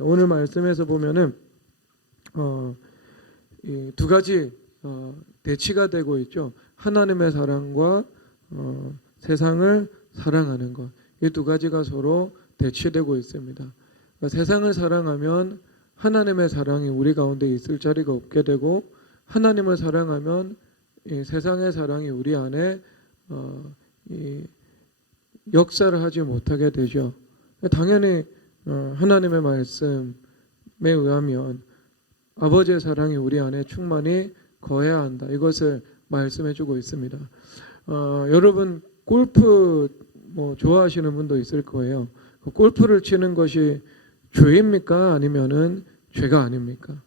있습니다. 오늘 말씀에서 보면은 이 두 가지 대치가 되고 있죠. 하나님의 사랑과 세상을 사랑하는 것. 이 두 가지가 서로 대치되고 있습니다. 그러니까 세상을 사랑하면 하나님의 사랑이 우리 가운데 있을 자리가 없게 되고, 하나님을 사랑하면 이 세상의 사랑이 우리 안에 이 역사를 하지 못하게 되죠. 당연히 하나님의 말씀에 의하면 아버지의 사랑이 우리 안에 충만히 거해야 한다. 이것을 말씀해 주고 있습니다. 여러분 골프 좋아하시는 분도 있을 거예요. 골프를 치는 것이 죄입니까? 아니면은 죄가 아닙니까?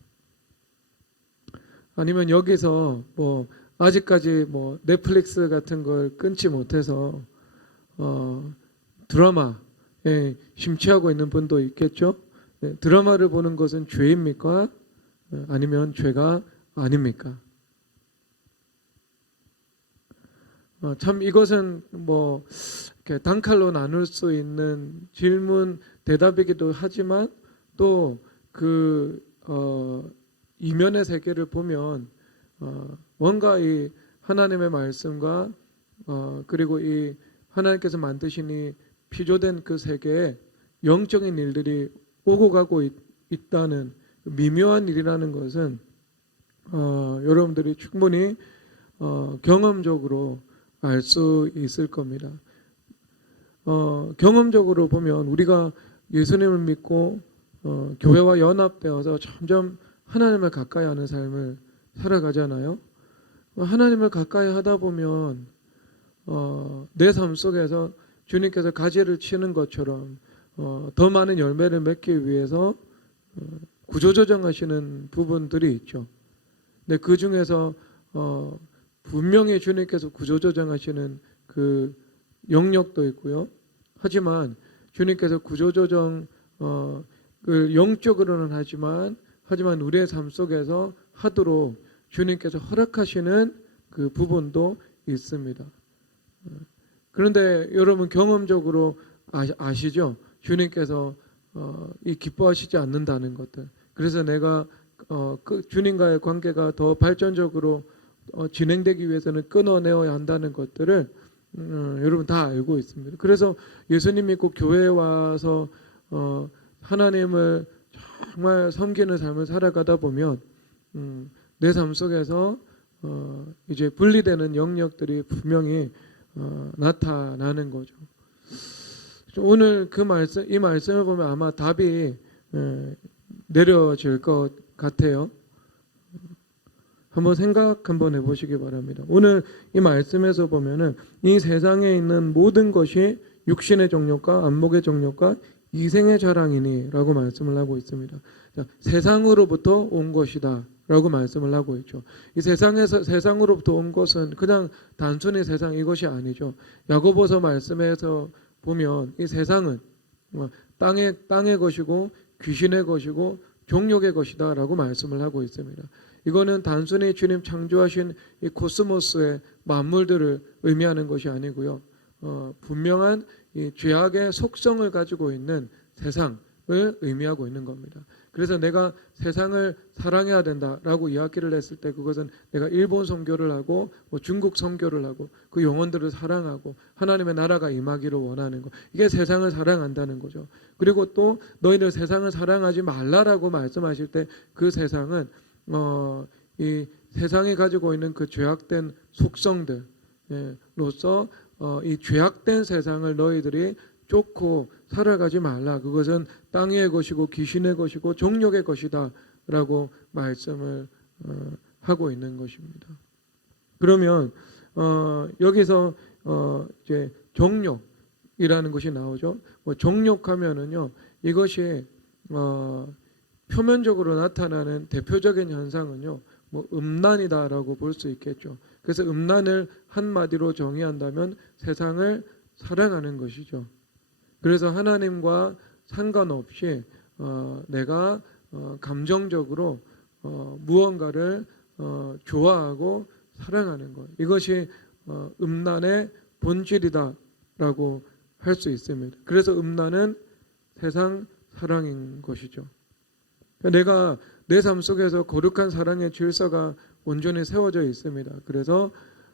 아니면 여기서 아직까지 넷플릭스 같은 걸 끊지 못해서 드라마에 심취하고 있는 분도 있겠죠? 드라마를 보는 것은 죄입니까? 아니면 죄가 아닙니까? 참 이것은 이렇게 단칼로 나눌 수 있는 질문 대답이기도 하지만 또 이면의 세계를 보면 뭔가 이 하나님의 말씀과 그리고 이 하나님께서 만드신 이 피조된 그 세계에 영적인 일들이 오고 가고 있다는 미묘한 일이라는 것은 여러분들이 충분히 경험적으로 알 수 있을 겁니다. 경험적으로 보면 우리가 예수님을 믿고 교회와 연합되어서 점점 하나님을 가까이 하는 삶을 살아가잖아요. 하나님을 가까이 하다 보면 내 삶 속에서 주님께서 가지를 치는 것처럼 더 많은 열매를 맺기 위해서 구조조정하시는 부분들이 있죠. 근데 그 중에서 분명히 주님께서 구조조정하시는 그 영역도 있고요. 하지만 주님께서 구조조정을 영적으로는 하지만 우리의 삶 속에서 하도록 주님께서 허락하시는 그 부분도 있습니다. 그런데 여러분 경험적으로 아시죠? 주님께서 이 기뻐하시지 않는다는 것들. 그래서 내가 주님과의 관계가 더 발전적으로 진행되기 위해서는 끊어내어야 한다는 것들을 여러분 다 알고 있습니다. 그래서 예수님 믿고 교회에 와서 하나님을 정말 섬기는 삶을 살아가다 보면 내 삶 속에서 이제 분리되는 영역들이 분명히 나타나는 거죠. 오늘 이 말씀을 보면 아마 답이 내려질 것 같아요. 한번 생각 한번 해보시기 바랍니다. 오늘 이 말씀에서 보면은 이 세상에 있는 모든 것이 육신의 정욕과 안목의 정욕과 이생의 자랑이니 라고 말씀을 하고 있습니다. 세상으로부터 온 것이다 라고 말씀을 하고 있죠. 이 세상으로부터 온 것은 그냥 단순히 세상 이것이 아니죠. 야고보서 말씀에서 보면 이 세상은 땅의 것이고 귀신의 것이고 종욕의 것이다 라고 말씀을 하고 있습니다. 이거는 단순히 주님 창조하신 이 코스모스의 만물들을 의미하는 것이 아니고요. 분명한 이 죄악의 속성을 가지고 있는 세상을 의미하고 있는 겁니다. 그래서 내가 세상을 사랑해야 된다라고 이야기를 했을 때 그것은 내가 일본 선교를 하고 중국 선교를 하고 그 영혼들을 사랑하고 하나님의 나라가 임하기를 원하는 것. 이게 세상을 사랑한다는 거죠. 그리고 또 너희들 세상을 사랑하지 말라라고 말씀하실 때 그 세상은 이 세상이 가지고 있는 그 죄악된 속성들로서 이 죄악된 세상을 너희들이 쫓고 살아가지 말라. 그것은 땅의 것이고 귀신의 것이고 종욕의 것이다 라고 말씀을 하고 있는 것입니다. 그러면 여기서 이제 종욕이라는 것이 나오죠. 종욕하면은요 이것이 표면적으로 나타나는 대표적인 현상은요 음란이다라고 볼 수 있겠죠. 그래서 음란을 한마디로 정의한다면 세상을 사랑하는 것이죠. 그래서 하나님과 상관없이 내가 감정적으로 무언가를 좋아하고 사랑하는 것, 이것이 음란의 본질이다라고 할 수 있습니다. 그래서 음란은 세상 사랑인 것이죠. 내가 내 삶 속에서 거룩한 사랑의 질서가 온전히 세워져 있습니다. 그래서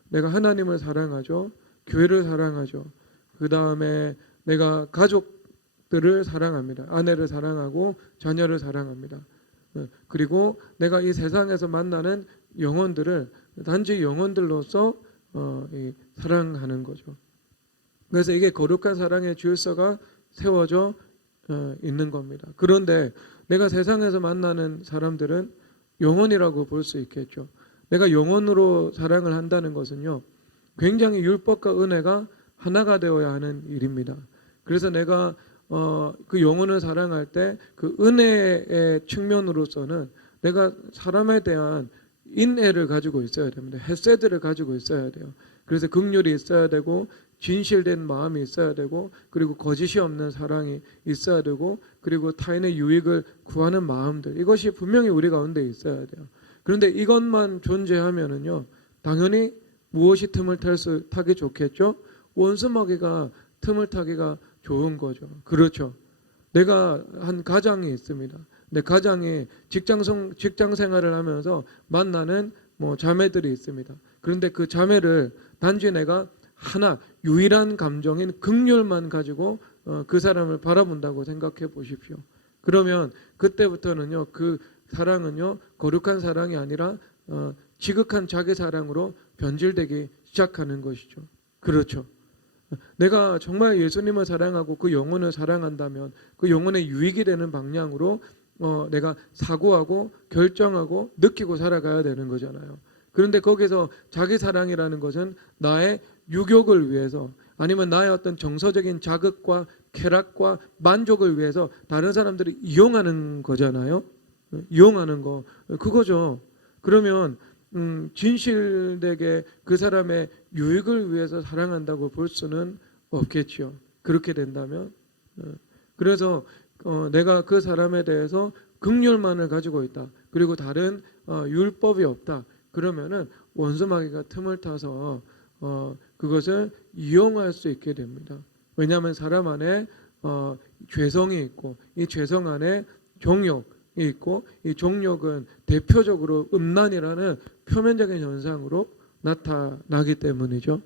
내가 하나님을 사랑하죠. 교회를 사랑하죠. 그 다음에 내가 가족들을 사랑합니다. 아내를 사랑하고 자녀를 사랑합니다. 그리고 내가 이 세상에서 만나는 영혼들을 단지 영혼들로서 사랑하는 거죠. 그래서 이게 거룩한 사랑의 질서가 세워져 있는 겁니다. 그런데 내가 세상에서 만나는 사람들은 영혼이라고 볼 수 있겠죠. 내가 영혼으로 사랑을 한다는 것은요, 굉장히 율법과 은혜가 하나가 되어야 하는 일입니다. 그래서 내가 그 영혼을 사랑할 때 그 은혜의 측면으로서는 내가 사람에 대한 인애를 가지고 있어야 됩니다. 헤세드를 가지고 있어야 돼요. 그래서 긍휼이 있어야 되고 진실된 마음이 있어야 되고 그리고 거짓이 없는 사랑이 있어야 되고 그리고 타인의 유익을 구하는 마음들, 이것이 분명히 우리 가운데 있어야 돼요. 그런데 이것만 존재하면은요, 당연히 무엇이 틈을 타기 좋겠죠? 원수마귀가 틈을 타기가 좋은 거죠. 그렇죠. 내가 한 가장이 있습니다. 내 가장에 직장 생활을 하면서 만나는 자매들이 있습니다. 그런데 그 자매를 단지 내가 하나 유일한 감정인 긍휼만 가지고 그 사람을 바라본다고 생각해 보십시오. 그러면 그때부터는요, 그 사랑은요, 거룩한 사랑이 아니라 지극한 자기 사랑으로 변질되기 시작하는 것이죠. 그렇죠. 내가 정말 예수님을 사랑하고 그 영혼을 사랑한다면 그 영혼의 유익이 되는 방향으로 내가 사고하고 결정하고 느끼고 살아가야 되는 거잖아요. 그런데 거기서 자기 사랑이라는 것은 나의 유욕을 위해서 아니면 나의 어떤 정서적인 자극과 쾌락과 만족을 위해서 다른 사람들이 이용하는 거잖아요. 이용하는 거, 그거죠. 그러면 진실되게 그 사람의 유익을 위해서 사랑한다고 볼 수는 없겠지요. 그렇게 된다면. 그래서 내가 그 사람에 대해서 긍휼만을 가지고 있다. 그리고 다른 율법이 없다. 그러면은 원수마귀가 틈을 타서 그것을 이용할 수 있게 됩니다. 왜냐하면 사람 안에 죄성이 있고 이 죄성 안에 종욕이 있고 이 종욕은 대표적으로 음란이라는 표면적인 현상으로 나타나기 때문이죠.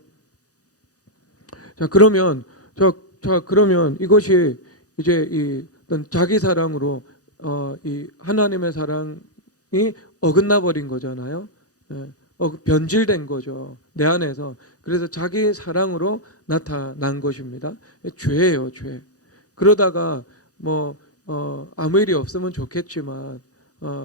자, 그러면 그러면 이것이 이제 이 어떤 자기 사랑으로 이 하나님의 사랑이 어긋나 버린 거잖아요. 변질된 거죠. 내 안에서. 그래서 자기 사랑으로 나타난 것입니다. 죄예요, 죄. 그러다가 아무 일이 없으면 좋겠지만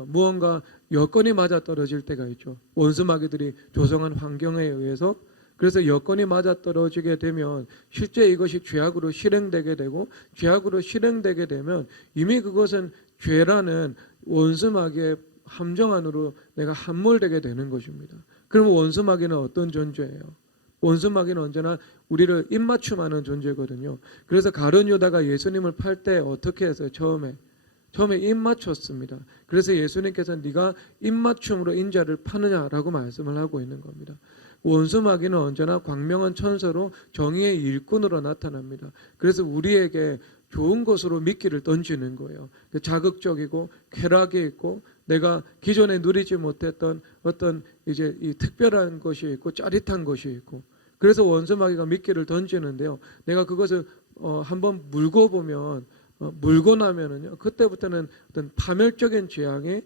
무언가 여건이 맞아 떨어질 때가 있죠. 원수마귀들이 조성한 환경에 의해서. 그래서 여건이 맞아 떨어지게 되면 실제 이것이 죄악으로 실행되게 되고 죄악으로 실행되게 되면 이미 그것은 죄라는 원수마귀의 함정 안으로 내가 함몰되게 되는 것입니다. 그러면 원수마귀는 어떤 존재예요? 원수마귀는 언제나 우리를 입맞춤하는 존재거든요. 그래서 가룟 유다가 예수님을 팔 때 어떻게 했어요? 처음에 입맞췄습니다. 그래서 예수님께서는 네가 입맞춤으로 인자를 파느냐라고 말씀을 하고 있는 겁니다. 원수마귀는 언제나 광명한 천사로 정의의 일꾼으로 나타납니다. 그래서 우리에게 좋은 것으로 미끼를 던지는 거예요. 자극적이고 쾌락이 있고 내가 기존에 누리지 못했던 어떤 이제 이 특별한 것이 있고 짜릿한 것이 있고 그래서 원수마귀가 미끼를 던지는데요. 내가 그것을 한번 물고 보면 물고 나면은요. 그때부터는 어떤 파멸적인 재앙이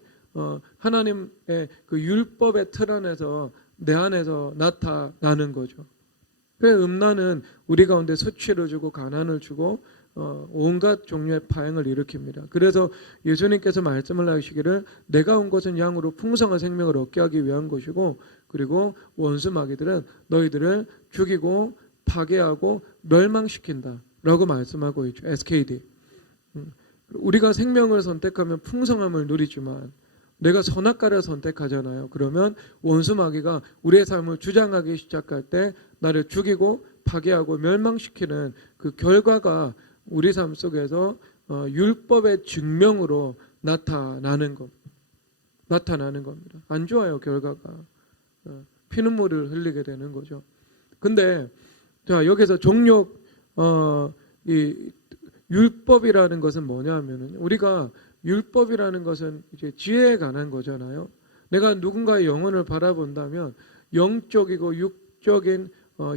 하나님의 그 율법의 틀 안에서 내 안에서 나타나는 거죠. 그래서 음란은 우리 가운데 수치를 주고 가난을 주고 온갖 종류의 파행을 일으킵니다. 그래서 예수님께서 말씀을 하시기를 내가 온 것은 양으로 풍성한 생명을 얻게 하기 위한 것이고 그리고 원수마귀들은 너희들을 죽이고 파괴하고 멸망시킨다 라고 말씀하고 있죠. SKD. 우리가 생명을 선택하면 풍성함을 누리지만 내가 선악과를 선택하잖아요. 그러면 원수마귀가 우리의 삶을 주장하기 시작할 때 나를 죽이고 파괴하고 멸망시키는 그 결과가 우리 삶 속에서 율법의 증명으로 나타나는 겁니다. 안 좋아요, 결과가. 피눈물을 흘리게 되는 거죠. 근데 자, 여기서 종욕 이 율법이라는 것은 뭐냐 하면은 우리가 율법이라는 것은 이제 지혜에 관한 거잖아요. 내가 누군가의 영혼을 바라본다면 영적이고 육적인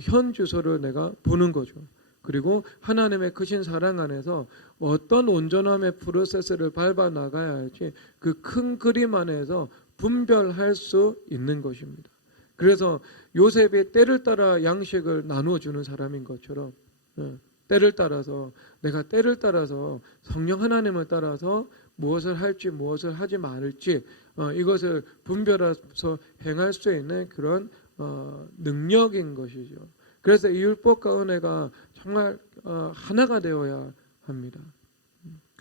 현 주소를 내가 보는 거죠. 그리고 하나님의 크신 사랑 안에서 어떤 온전함의 프로세스를 밟아 나가야 할지 그 큰 그림 안에서 분별할 수 있는 것입니다. 그래서 요셉이 때를 따라 양식을 나누어 주는 사람인 것처럼 때를 따라서 내가 때를 따라서 성령 하나님을 따라서 무엇을 할지 무엇을 하지 말을지 이것을 분별해서 행할 수 있는 그런 능력인 것이죠. 그래서 이 율법과 은혜가 정말 하나가 되어야 합니다.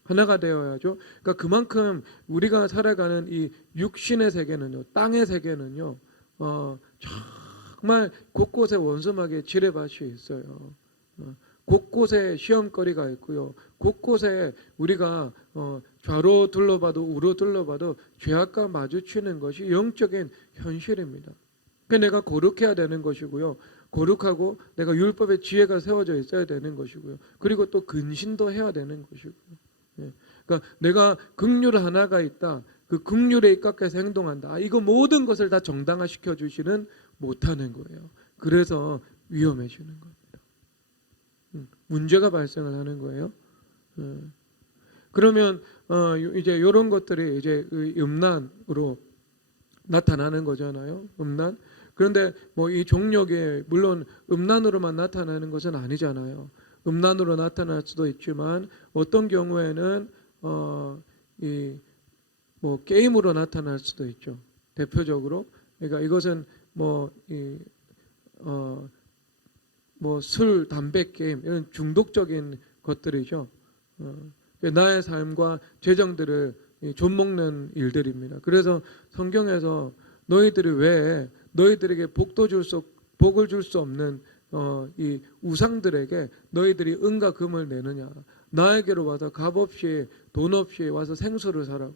하나가 되어야죠. 그러니까 그만큼 우리가 살아가는 이 육신의 세계는요, 땅의 세계는요, 정말 곳곳에 원수마귀의 지뢰밭이 있어요. 곳곳에 시험거리가 있고요. 곳곳에 우리가 좌로 둘러봐도 우로 둘러봐도 죄악과 마주치는 것이 영적인 현실입니다. 그러니까 내가 거룩해야 되는 것이고요. 거룩하고 내가 율법의 지혜가 세워져 있어야 되는 것이고요. 그리고 또 근신도 해야 되는 것이고요. 그러니까 내가 긍휼 하나가 있다. 그 긍휼에 입각해서 행동한다. 이거 모든 것을 다 정당화시켜 주시는 못하는 거예요. 그래서 위험해지는 겁니다. 문제가 발생을 하는 거예요. 그러면 이제 이런 것들이 이제 음란으로 나타나는 거잖아요. 음란. 그런데 뭐 이 종력이 물론 음란으로만 나타나는 것은 아니잖아요. 음란으로 나타날 수도 있지만 어떤 경우에는 이 뭐 게임으로 나타날 수도 있죠. 대표적으로. 그러니까 이것은 뭐 술, 담배 게임 이런 중독적인 것들이죠. 나의 삶과 재정들을 좀먹는 일들입니다. 그래서 성경에서 너희들이 왜 너희들에게 복을 줄 수 없는 이 우상들에게 너희들이 은과 금을 내느냐. 나에게로 와서 값없이 돈 없이 와서 생수를 사라고.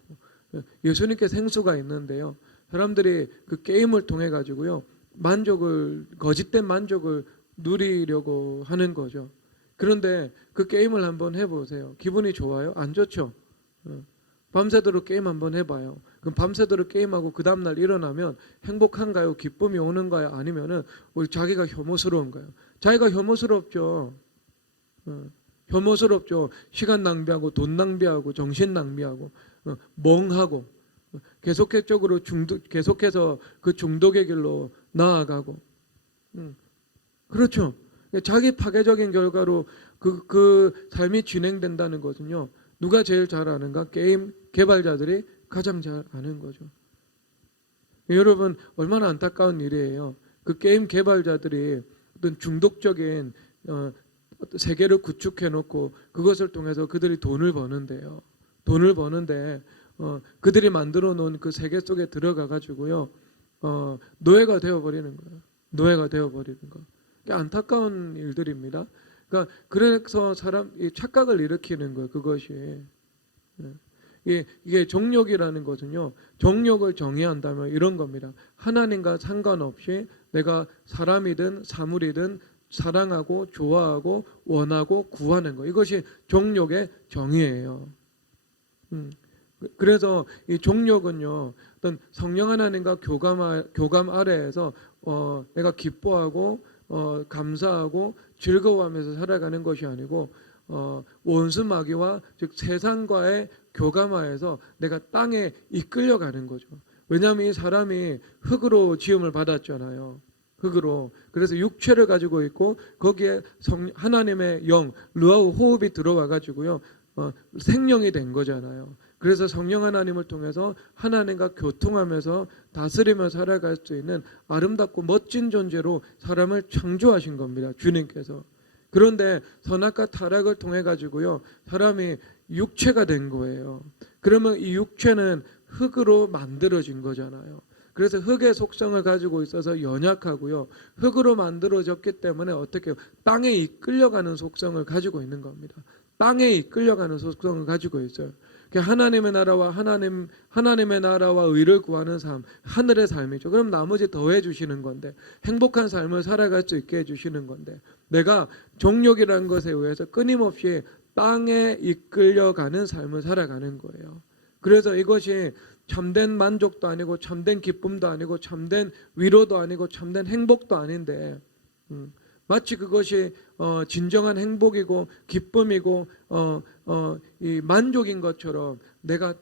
예수님께 생수가 있는데요. 사람들이 그 게임을 통해 가지고요. 거짓된 만족을 누리려고 하는 거죠. 그런데 그 게임을 한번 해보세요. 기분이 좋아요? 안 좋죠? 밤새도록 게임 한번 해봐요. 그럼 밤새도록 게임하고 그 다음날 일어나면 행복한가요? 기쁨이 오는가요? 아니면은 자기가 혐오스러운가요? 자기가 혐오스럽죠. 혐오스럽죠. 시간 낭비하고 돈 낭비하고 정신 낭비하고 멍하고 계속해서 그 중독의 길로 나아가고 그렇죠. 자기 파괴적인 결과로 그 삶이 진행된다는 것은요. 누가 제일 잘 아는가? 게임 개발자들이 가장 잘 아는 거죠. 여러분 얼마나 안타까운 일이에요. 그 게임 개발자들이 어떤 중독적인 세계를 구축해 놓고 그것을 통해서 그들이 돈을 버는데요. 돈을 버는데 그들이 만들어 놓은 그 세계 속에 들어가 가지고요. 노예가 되어버리는 거예요. 노예가 되어버리는 거. 안타까운 일들입니다. 그러니까 그래서 사람이 착각을 일으키는 거예요. 그것이 이게 정욕이라는 것은요. 정욕을 정의한다면 이런 겁니다. 하나님과 상관없이 내가 사람이든 사물이든 사랑하고 좋아하고 원하고 구하는 거. 이것이 정욕의 정의예요. 그래서 이 정욕은요. 어떤 성령 하나님과 교감 아래에서 내가 기뻐하고 감사하고 즐거워하면서 살아가는 것이 아니고 원수 마귀와 즉 세상과의 교감하에서 내가 땅에 이끌려가는 거죠. 왜냐하면 이 사람이 흙으로 지음을 받았잖아요. 흙으로. 그래서 육체를 가지고 있고 거기에 하나님의 영, 루아우 호흡이 들어와 가지고요. 생명이 된 거잖아요. 그래서 성령 하나님을 통해서 하나님과 교통하면서 다스리며 살아갈 수 있는 아름답고 멋진 존재로 사람을 창조하신 겁니다. 주님께서. 그런데 선악과 타락을 통해 가지고요. 사람이 육체가 된 거예요. 그러면 이 육체는 흙으로 만들어진 거잖아요. 그래서 흙의 속성을 가지고 있어서 연약하고요. 흙으로 만들어졌기 때문에 어떻게 땅에 이끌려가는 속성을 가지고 있는 겁니다. 땅에 이끌려가는 속성을 가지고 있어요. 하나님의 나라와 하나님의 나라와 의를 구하는 삶, 하늘의 삶이죠. 그럼 나머지 더해 주시는 건데 행복한 삶을 살아갈 수 있게 해 주시는 건데 내가 정욕이라는 것에 의해서 끊임없이 땅에 이끌려가는 삶을 살아가는 거예요. 그래서 이것이 참된 만족도 아니고 참된 기쁨도 아니고 참된 위로도 아니고 참된 행복도 아닌데 마치 그것이 진정한 행복이고 기쁨이고 이 만족인 것처럼 내가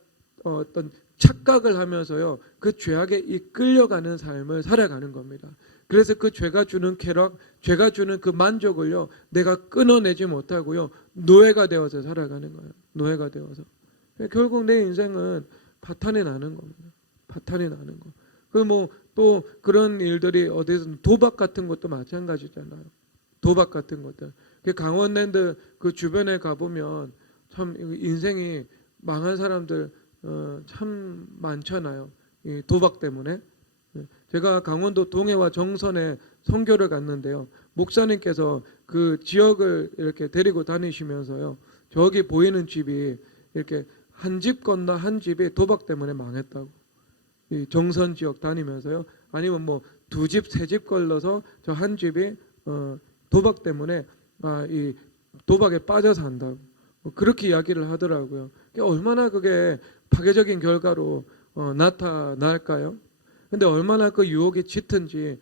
어떤 착각을 하면서요 그 죄악에 이끌려가는 삶을 살아가는 겁니다. 그래서 그 죄가 주는 쾌락, 죄가 주는 그 만족을요 내가 끊어내지 못하고요 노예가 되어서 살아가는 거예요. 노예가 되어서 결국 내 인생은 파탄이 나는 겁니다. 파탄이 나는 거. 그 뭐 또 그런 일들이 어디서 도박 같은 것도 마찬가지잖아요. 도박 같은 것들. 강원랜드 그 주변에 가보면 참 인생이 망한 사람들 참 많잖아요. 이 도박 때문에. 제가 강원도 동해와 정선에 선교를 갔는데요. 목사님께서 그 지역을 이렇게 데리고 다니시면서요. 저기 보이는 집이 이렇게 한 집 건너 한 집이 도박 때문에 망했다고. 이 정선 지역 다니면서요. 아니면 뭐 두 집, 세 집 걸러서 저 한 집이 도박 때문에 이 도박에 빠져 산다고. 그렇게 이야기를 하더라고요. 얼마나 그게 파괴적인 결과로 나타날까요? 근데 얼마나 그 유혹이 짙은지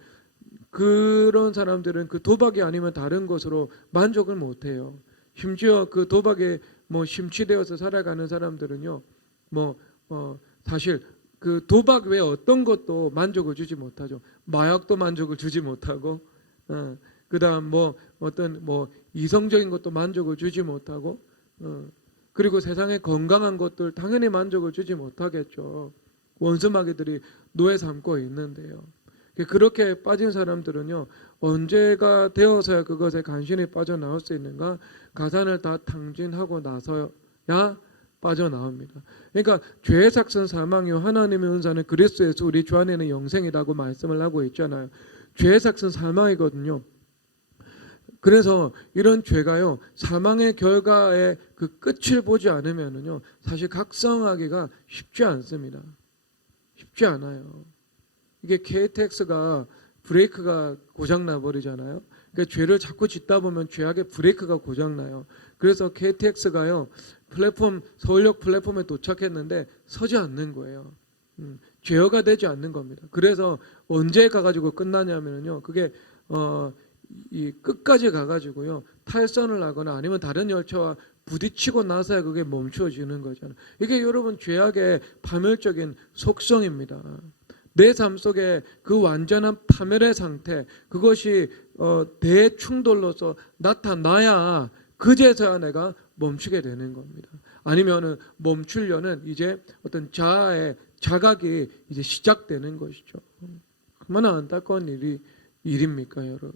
그런 사람들은 그 도박이 아니면 다른 것으로 만족을 못해요. 심지어 그 도박에 뭐 심취되어서 살아가는 사람들은요, 사실 그 도박 외에 어떤 것도 만족을 주지 못하죠. 마약도 만족을 주지 못하고, 그다음 어떤 이성적인 것도 만족을 주지 못하고, 그리고 세상의 건강한 것들 당연히 만족을 주지 못하겠죠. 원수마귀들이 노예 삼고 있는데요. 그렇게 빠진 사람들은요, 언제가 되어서야 그것에 간신히 빠져나올 수 있는가? 가산을 다 탕진하고 나서야 빠져나옵니다. 그러니까 죄의 삭은 사망이요 하나님의 은사는 그리스도에서 우리 주 안에는 영생이라고 말씀을 하고 있잖아요. 죄의 삭은 사망이거든요. 그래서 이런 죄가요 사망의 결과의 그 끝을 보지 않으면은요 사실 각성하기가 쉽지 않습니다. 쉽지 않아요. 이게 KTX가 브레이크가 고장나 버리잖아요. 그러니까 죄를 자꾸 짓다 보면 죄악의 브레이크가 고장나요. 그래서 KTX가요 서울역 플랫폼에 도착했는데 서지 않는 거예요. 제어가 되지 않는 겁니다. 그래서 언제 가가지고 끝나냐면요 그게 이 끝까지 가가지고요 탈선을 하거나 아니면 다른 열차와 부딪히고 나서야 그게 멈춰지는 거잖아요. 이게 여러분 죄악의 파멸적인 속성입니다. 내 삶 속에 그 완전한 파멸의 상태 그것이 대충돌로서 나타나야 그제서야 내가 멈추게 되는 겁니다. 아니면은 멈추려는 이제 어떤 자아의 자각이 이제 시작되는 것이죠. 얼마나 안타까운 일입니까, 여러분?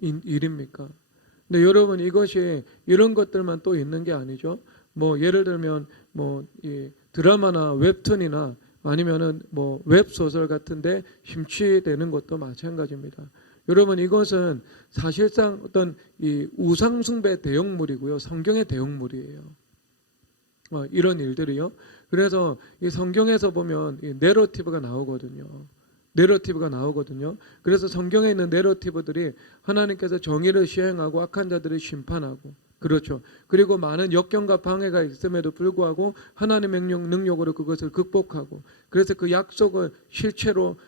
일입니까? 근데 여러분 이것이 이런 것들만 또 있는 게 아니죠. 예를 들면 이 드라마나 웹툰이나 아니면은 웹소설 같은데 심취되는 것도 마찬가지입니다. 여러분 이것은 사실상 어떤 이 우상숭배 대형물이고요. 성경의 대형물이에요. 이런 일들이요. 그래서 이 성경에서 보면 이 내러티브가 나오거든요. 내러티브가 나오거든요. 그래서 성경에 있는 내러티브들이 하나님께서 정의를 시행하고 악한 자들을 심판하고 그렇죠. 그리고 많은 역경과 방해가 있음에도 불구하고 하나님의 능력으로 그것을 극복하고 그래서 그 약속을 실체로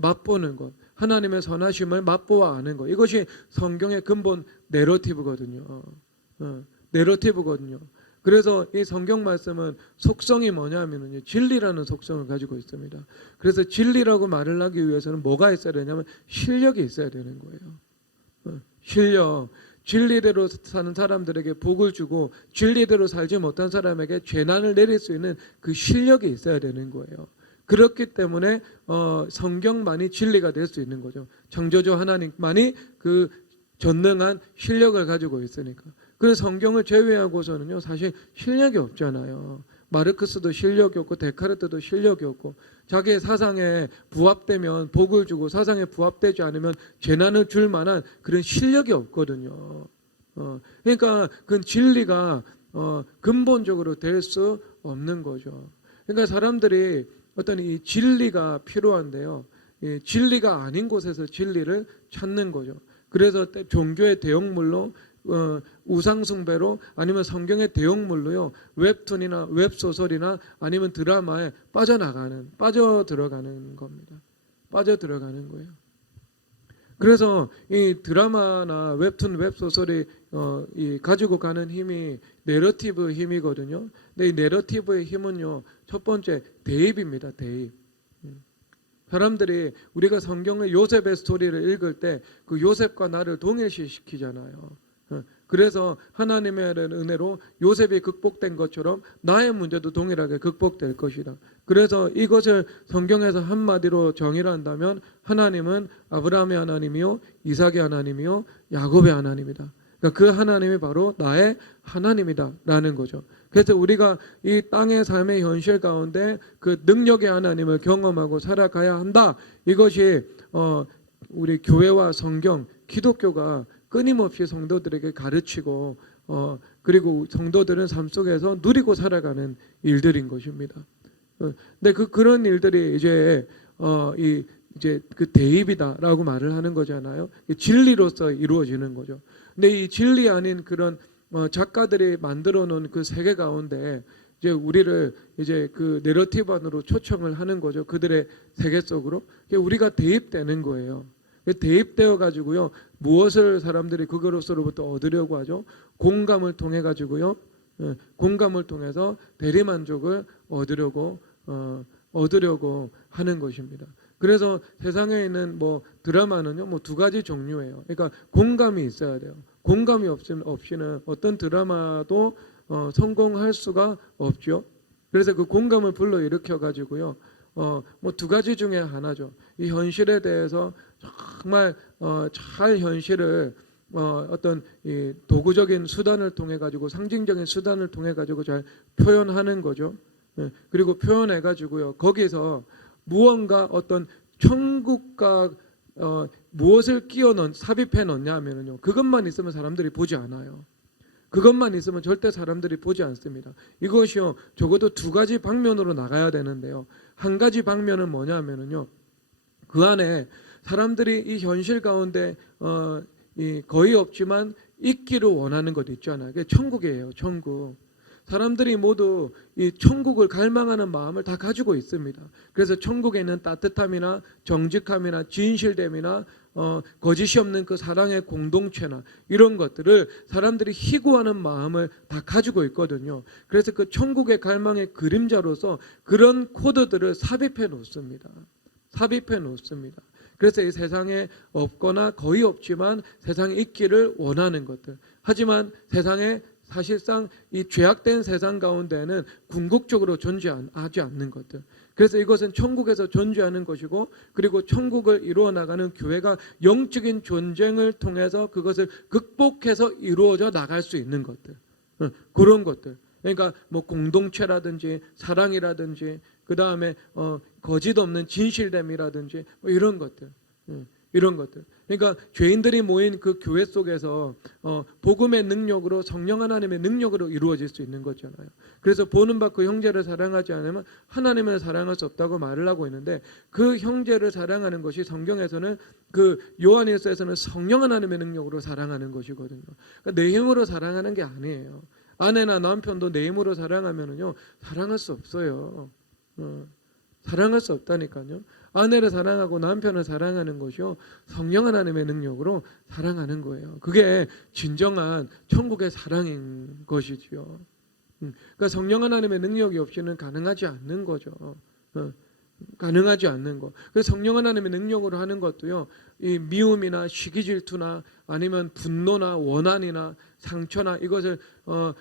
맛보는 것 하나님의 선하심을 맛보아 아는 것 이것이 성경의 근본 내러티브거든요. 내러티브거든요. 그래서 이 성경 말씀은 속성이 뭐냐면요 진리라는 속성을 가지고 있습니다. 그래서 진리라고 말을 하기 위해서는 뭐가 있어야 되냐면 실력이 있어야 되는 거예요. 실력. 진리대로 사는 사람들에게 복을 주고 진리대로 살지 못한 사람에게 재난을 내릴 수 있는 그 실력이 있어야 되는 거예요. 그렇기 때문에 성경만이 진리가 될 수 있는 거죠. 창조주 하나님만이 그 전능한 실력을 가지고 있으니까. 그래서 성경을 제외하고서는요 사실 실력이 없잖아요. 마르크스도 실력이 없고 데카르트도 실력이 없고 자기의 사상에 부합되면 복을 주고 사상에 부합되지 않으면 재난을 줄 만한 그런 실력이 없거든요. 그러니까 그 진리가 근본적으로 될 수 없는 거죠. 그러니까 사람들이 어떤 이 진리가 필요한데요. 진리가 아닌 곳에서 진리를 찾는 거죠. 그래서 종교의 대형물로 우상 숭배로 아니면 성경의 대용물로요 웹툰이나 웹소설이나 아니면 드라마에 빠져 들어가는 겁니다. 빠져 들어가는 거예요. 그래서 이 드라마나 웹툰, 웹소설이 이 가지고 가는 힘이 내러티브 힘이거든요. 근데 이 내러티브의 힘은요, 첫 번째 대입입니다. 대입. 사람들이 우리가 성경의 요셉의 스토리를 읽을 때 그 요셉과 나를 동일시키잖아요. 그래서 하나님의 은혜로 요셉이 극복된 것처럼 나의 문제도 동일하게 극복될 것이다. 그래서 이것을 성경에서 한마디로 정의를 한다면 하나님은 아브라함의 하나님이요 이삭의 하나님이요 야곱의 하나님이다. 그러니까 그 하나님이 바로 나의 하나님이다라는 거죠. 그래서 우리가 이 땅의 삶의 현실 가운데 그 능력의 하나님을 경험하고 살아가야 한다. 이것이 우리 교회와 성경, 기독교가 끊임없이 성도들에게 가르치고 그리고 성도들은 삶 속에서 누리고 살아가는 일들인 것입니다. 근데 그런 일들이 이제 그 대입이다라고 말을 하는 거잖아요. 진리로서 이루어지는 거죠. 근데 이 진리 아닌 그런 작가들이 만들어 놓은 그 세계 가운데 이제 우리를 이제 그 내러티브 안으로 초청을 하는 거죠. 그들의 세계 속으로. 우리가 대입되는 거예요. 대입되어 가지고요. 무엇을 사람들이 그것으로부터 얻으려고 하죠? 공감을 통해 가지고요. 공감을 통해서 대리만족을 얻으려고 하는 것입니다. 그래서 세상에 있는 드라마는요, 두 가지 종류예요. 그러니까 공감이 있어야 돼요. 공감이 없이는 어떤 드라마도 성공할 수가 없죠. 그래서 그 공감을 불러일으켜 가지고요. 두 가지 중에 하나죠. 이 현실에 대해서 정말 잘 현실을 어떤 이 도구적인 수단을 통해 가지고 상징적인 수단을 통해 가지고 잘 표현하는 거죠. 그리고 표현해 가지고요. 거기서 무언가 어떤 천국과 무엇을 삽입해 넣냐 하면요. 그것만 있으면 사람들이 보지 않아요. 그것만 있으면 절대 사람들이 보지 않습니다. 이것이요, 적어도 두 가지 방면으로 나가야 되는데요. 한 가지 방면은 뭐냐면요, 그 안에 사람들이 이 현실 가운데 거의 없지만 있기를 원하는 것 있잖아요. 그게 천국이에요, 천국. 사람들이 모두 이 천국을 갈망하는 마음을 다 가지고 있습니다. 그래서 천국에 있는 따뜻함이나 정직함이나 진실됨이나 거짓이 없는 그 사랑의 공동체나 이런 것들을 사람들이 희구하는 마음을 다 가지고 있거든요. 그래서 그 천국의 갈망의 그림자로서 그런 코드들을 삽입해 놓습니다. 그래서 이 세상에 없거나 거의 없지만 세상에 있기를 원하는 것들. 하지만 세상에 사실상 이 죄악된 세상 가운데는 궁극적으로 존재하지 않는 것들. 그래서 이것은 천국에서 존재하는 것이고, 그리고 천국을 이루어 나가는 교회가 영적인 전쟁을 통해서 그것을 극복해서 이루어져 나갈 수 있는 것들. 그런 것들. 그러니까 공동체라든지 사랑이라든지 그 다음에 거짓 없는 진실됨이라든지 이런 것들. 이런 것들. 그러니까 죄인들이 모인 그 교회 속에서 복음의 능력으로, 성령 하나님의 능력으로 이루어질 수 있는 거잖아요. 그래서 보는 바 그 형제를 사랑하지 않으면 하나님을 사랑할 수 없다고 말을 하고 있는데, 그 형제를 사랑하는 것이 성경에서는 그 요한일서에서는 성령 하나님의 능력으로 사랑하는 것이거든요. 그러니까 내 힘으로 사랑하는 게 아니에요. 아내나 남편도 내 힘으로 사랑하면은요, 사랑할 수 없어요. 사랑할 수 없다니까요. 아내를 사랑하고 남편을 사랑하는 것이요, 성령 하나님의 능력으로 사랑하는 거예요. 그게 진정한 천국의 사랑인 것이지요. 그러니까 성령 하나님의 능력이 없이는 가능하지 않는 거죠. 가능하지 않는 거. 그래서 성령 하나님의 능력으로 하는 것도요, 이 미움이나 시기 질투나 아니면 분노나 원한이나 상처나 이것을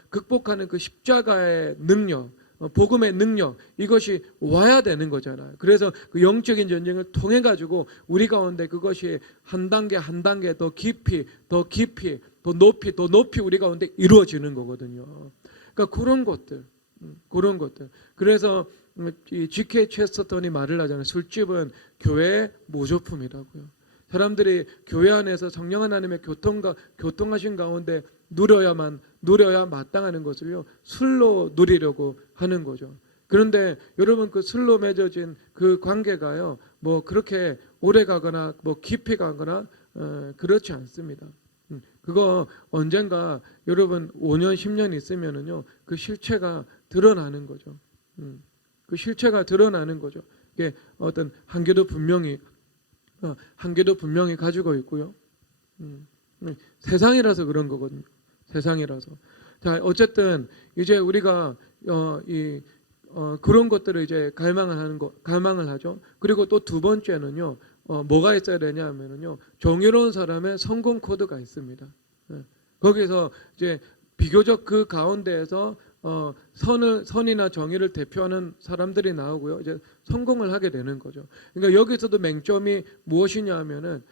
극복하는 그 십자가의 능력, 복음의 능력, 이것이 와야 되는 거잖아요. 그래서 그 영적인 전쟁을 통해 가지고 우리 가운데 그것이 한 단계 한 단계 더 깊이 더 높이 우리 가운데 이루어지는 거거든요. 그러니까 그런 것들. 그래서 이 G.K. 체스터턴이 말을 하잖아요. 술집은 교회의 모조품이라고요. 사람들이 교회 안에서 성령 하나님의 교통하신 가운데 누려야 마땅하는 것을요, 술로 누리려고 하는 거죠. 그런데 여러분, 그 술로 맺어진 그 관계가요, 그렇게 오래 가거나 깊이 가거나 그렇지 않습니다. 그거 언젠가 여러분 5년 10년 있으면은요 그 실체가 드러나는 거죠. 그 실체가 드러나는 거죠. 이게 어떤 한계도 분명히 가지고 있고요. 세상이라서 그런 거거든요. 세상이라서. 자, 어쨌든 이제 우리가 그런 것들을 이제 갈망을 하죠. 그리고 또 두 번째는요, 뭐가 있어야 되냐면은요, 정의로운 사람의 성공 코드가 있습니다. 거기서 이제 비교적 그 가운데에서 선이나 정의를 대표하는 사람들이 나오고요. 이제 성공을 하게 되는 거죠. 그러니까 여기서도 맹점이 무엇이냐 하면은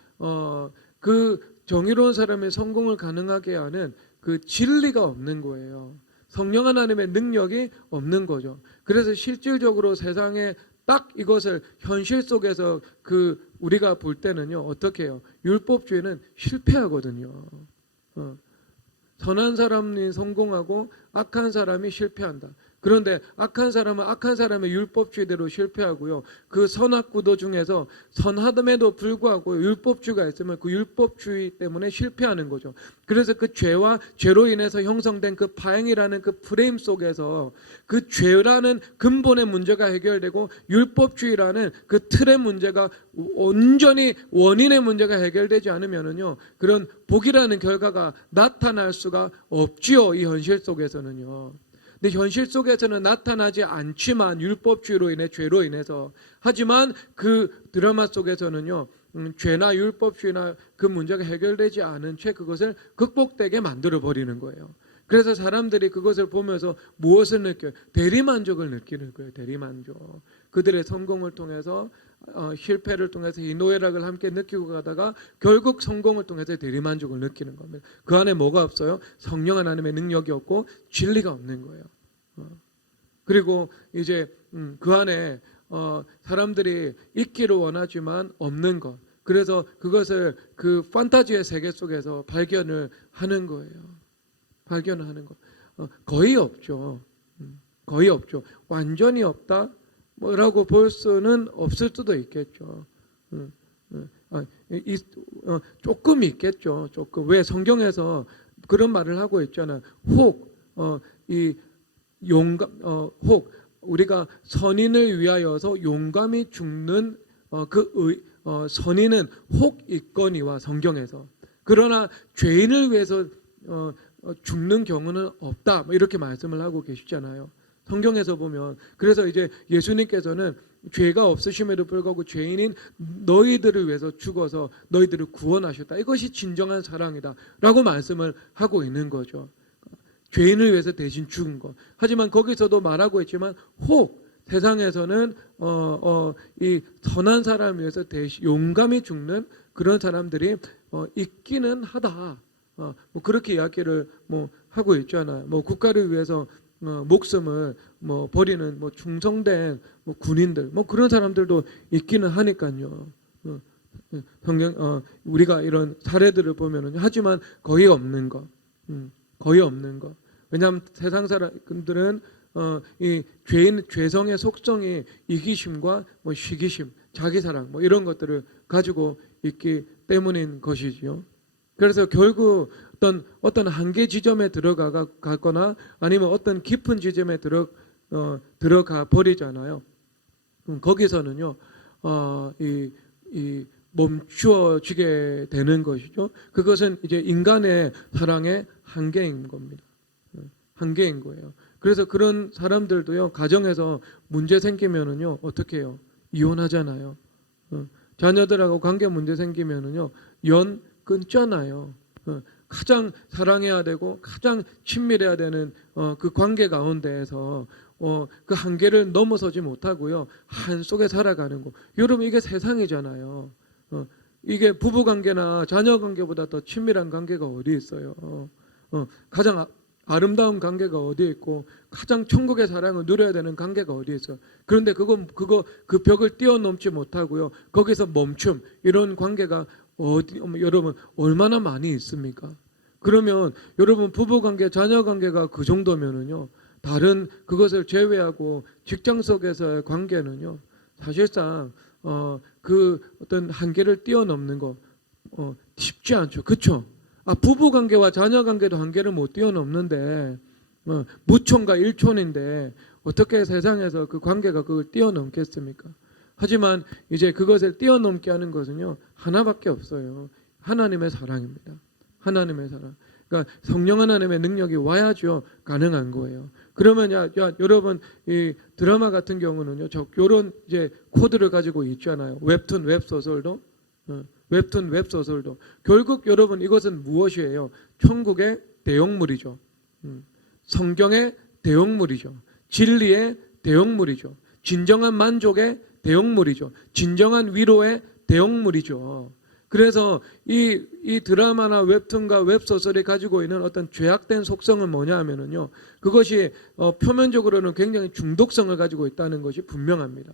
그 정의로운 사람의 성공을 가능하게 하는 그 진리가 없는 거예요. 성령 하나님의 능력이 없는 거죠. 그래서 실질적으로 세상에 딱 이것을 현실 속에서 우리가 볼 때는요, 어떻게 해요? 율법주의는 실패하거든요. 선한 사람이 성공하고 악한 사람이 실패한다. 그런데 악한 사람은 악한 사람의 율법주의대로 실패하고요. 그 선악 구도 중에서 선하됨에도 불구하고 율법주의가 있으면 그 율법주의 때문에 실패하는 거죠. 그래서 그 죄로 인해서 형성된 그 파행이라는 그 프레임 속에서 그 죄라는 근본의 문제가 해결되고 율법주의라는 그 틀의 문제가 온전히 원인의 문제가 해결되지 않으면은요, 그런 복이라는 결과가 나타날 수가 없지요. 이 현실 속에서는요. 근데 현실 속에서는 나타나지 않지만 율법주의로 인해 죄로 인해서, 하지만 그 드라마 속에서는요, 죄나 율법주의나 그 문제가 해결되지 않은 채 그것을 극복되게 만들어 버리는 거예요. 그래서 사람들이 그것을 보면서 무엇을 느껴요? 대리만족을 느끼는 거예요. 대리만족. 그들의 성공을 통해서 실패를 통해서 희노애락을 함께 느끼고 가다가 결국 성공을 통해서 대리만족을 느끼는 겁니다. 그 안에 뭐가 없어요? 성령 하나님의 능력이 없고 진리가 없는 거예요. 그리고 이제 그 안에 사람들이 있기를 원하지만 없는 것. 그래서 그것을 그 판타지의 세계 속에서 발견을 하는 거예요. 발견을 하는 것. 거의 없죠. 거의 없죠. 완전히 없다? 뭐라고 볼 수는 없을 수도 있겠죠. 조금 있겠죠. 조금. 왜 성경에서 그런 말을 하고 있잖아요. 혹 우리가 선인을 위하여서 용감히 죽는 선인은 혹 있거니와 성경에서. 그러나 죄인을 위해서 죽는 경우는 없다. 뭐 이렇게 말씀을 하고 계시잖아요. 성경에서 보면. 그래서 이제 예수님께서는 죄가 없으심에도 불구하고 죄인인 너희들을 위해서 죽어서 너희들을 구원하셨다. 이것이 진정한 사랑이다 라고 말씀을 하고 있는 거죠. 죄인을 위해서 대신 죽은 것. 하지만 거기서도 말하고 있지만 혹 세상에서는 이 선한 사람을 위해서 대신 용감히 죽는 그런 사람들이 있기는 하다. 뭐 그렇게 이야기를 뭐 하고 있잖아요. 뭐 국가를 위해서 목숨을 뭐 버리는 뭐 충성된 뭐 군인들 뭐 그런 사람들도 있기는 하니까요. 성경 우리가 이런 사례들을 보면은 하지만 거의 없는 것, 거의 없는 것. 왜냐하면 세상 사람들은 이 죄성의 속성이 이기심과 뭐 시기심, 자기사랑 뭐 이런 것들을 가지고 있기 때문인 것이지요. 그래서 결국 어떤 한계 지점에 들어가거나 아니면 어떤 깊은 지점에 들어가 버리잖아요. 거기서는요, 이 멈추어지게 되는 것이죠. 그것은 이제 인간의 사랑의 한계인 겁니다. 한계인 거예요. 그래서 그런 사람들도요, 가정에서 문제 생기면은요, 어떻게 해요? 이혼하잖아요. 자녀들하고 관계 문제 생기면은요, 끊잖아요. 가장 사랑해야 되고 가장 친밀해야 되는 그 관계 가운데에서 그 한계를 넘어서지 못하고요, 한 속에 살아가는 거. 여러분 이게 세상이잖아요. 이게 부부 관계나 자녀 관계보다 더 친밀한 관계가 어디 있어요? 가장 아름다운 관계가 어디에 있고 가장 천국의 사랑을 누려야 되는 관계가 어디에 있어요? 그런데 그 벽을 뛰어넘지 못하고요, 거기서 멈춤, 이런 관계가 여러분 얼마나 많이 있습니까? 그러면 여러분 부부관계, 자녀관계가 그 정도면은요, 다른 그것을 제외하고 직장 속에서의 관계는요, 사실상 그 어떤 한계를 뛰어넘는 거 쉽지 않죠. 그렇죠? 부부 관계와 자녀 관계도 한계를 못 뛰어넘는데 무촌과 일촌인데 어떻게 세상에서 그 관계가 그걸 뛰어넘겠습니까? 하지만 이제 그것을 뛰어넘게 하는 것은요 하나밖에 없어요. 하나님의 사랑입니다. 하나님의 사랑. 그러니까 성령 하나님의 능력이 와야죠 가능한 거예요. 그러면 여러분 이 드라마 같은 경우는요 이런 이제 코드를 가지고 있잖아요. 웹툰 웹소설도 웹툰 웹소설도 결국 여러분 이것은 무엇이에요? 천국의 대형물이죠. 성경의 대형물이죠. 진리의 대형물이죠. 진정한 만족의 대형물이죠. 진정한 위로의 대형물이죠. 그래서 이 드라마나 웹툰과 웹소설이 가지고 있는 어떤 죄악된 속성은 뭐냐 하면은요 그것이 표면적으로는 굉장히 중독성을 가지고 있다는 것이 분명합니다.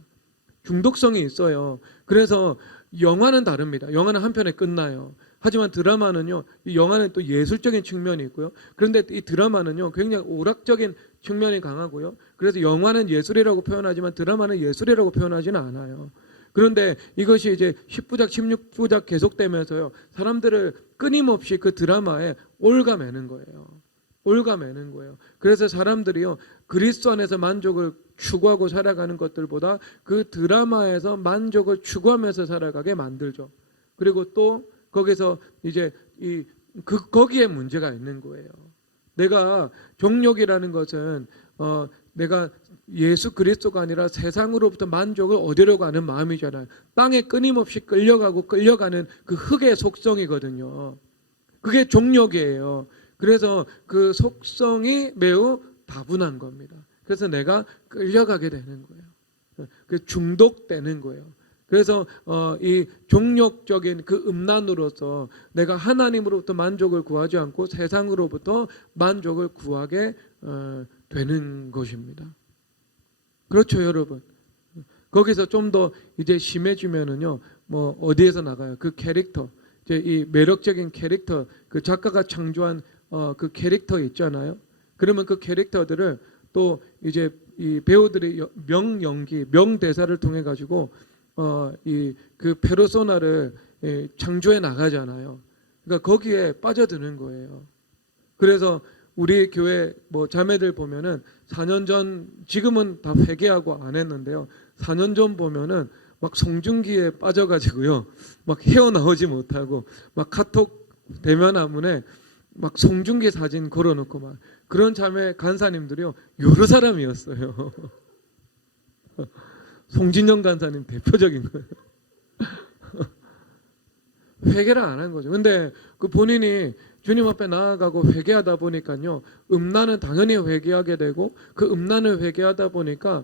중독성이 있어요. 그래서 영화는 다릅니다. 영화는 한 편에 끝나요. 하지만 드라마는요, 이 영화는 또 예술적인 측면이 있고요. 그런데 이 드라마는요, 굉장히 오락적인 측면이 강하고요. 그래서 영화는 예술이라고 표현하지만 드라마는 예술이라고 표현하지는 않아요. 그런데 이것이 이제 10부작, 16부작 계속되면서요, 사람들을 끊임없이 그 드라마에 올가매는 거예요. 올가매는 거예요. 그래서 사람들이요, 그리스도 안에서 만족을 추구하고 살아가는 것들보다 그 드라마에서 만족을 추구하면서 살아가게 만들죠. 그리고 또 거기서 이제 거기에 문제가 있는 거예요. 내가 종욕이라는 것은 내가 예수 그리스도가 아니라 세상으로부터 만족을 얻으려고 하는 마음이잖아요. 땅에 끊임없이 끌려가는 그 흙의 속성이거든요. 그게 종욕이에요. 그래서 그 속성이 매우 다분한 겁니다. 그래서 내가 끌려가게 되는 거예요. 그 중독되는 거예요. 그래서 이 종욕적인 그 음란으로서 내가 하나님으로부터 만족을 구하지 않고 세상으로부터 만족을 구하게 되는 것입니다. 그렇죠, 여러분. 거기서 좀 더 이제 심해지면은요, 뭐 어디에서 나가요? 그 캐릭터, 이제 이 매력적인 캐릭터, 그 작가가 창조한 그 캐릭터 있잖아요. 그러면 그 캐릭터들을 또 이제 이 배우들의 명연기, 명대사를 통해 가지고 그 페르소나를 창조해 나가잖아요. 그러니까 거기에 빠져드는 거예요. 그래서 우리 교회 뭐 자매들 보면은 4년 전, 지금은 다 회개하고 안 했는데요. 4년 전 보면은 막 송중기에 빠져가지고요. 막 헤어나오지 못하고 막 카톡 대면화문에 막 송중기 사진 걸어놓고 막 그런 자매 간사님들이요. 여러 사람이었어요. 송진영 간사님 대표적인 거예요. 회개를 안 한 거죠. 근데 그 본인이 주님 앞에 나아가고 회개하다 보니까요. 음란은 당연히 회개하게 되고 그 음란을 회개하다 보니까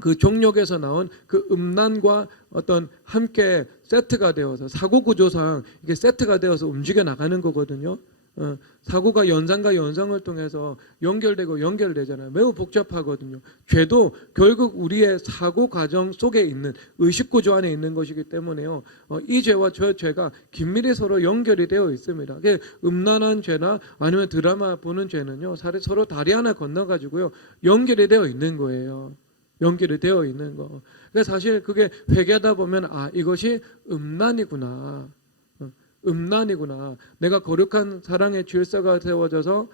그 종욕에서 나온 그 음란과 어떤 함께 세트가 되어서 사고 구조상 이게 세트가 되어서 움직여 나가는 거거든요. 사고가 연상과 연상을 통해서 연결되잖아요. 매우 복잡하거든요. 죄도 결국 우리의 사고 과정 속에 있는 의식구조 안에 있는 것이기 때문에요. 이 죄와 저 죄가 긴밀히 서로 연결이 되어 있습니다. 음란한 죄나 아니면 드라마 보는 죄는요. 서로 다리 하나 건너가지고요. 연결이 되어 있는 거예요. 연결이 되어 있는 거. 그러니까 사실 그게 회개하다 보면 이것이 음란이구나. 음란이구나. 내가 거룩한 사랑의 질서가 세워져서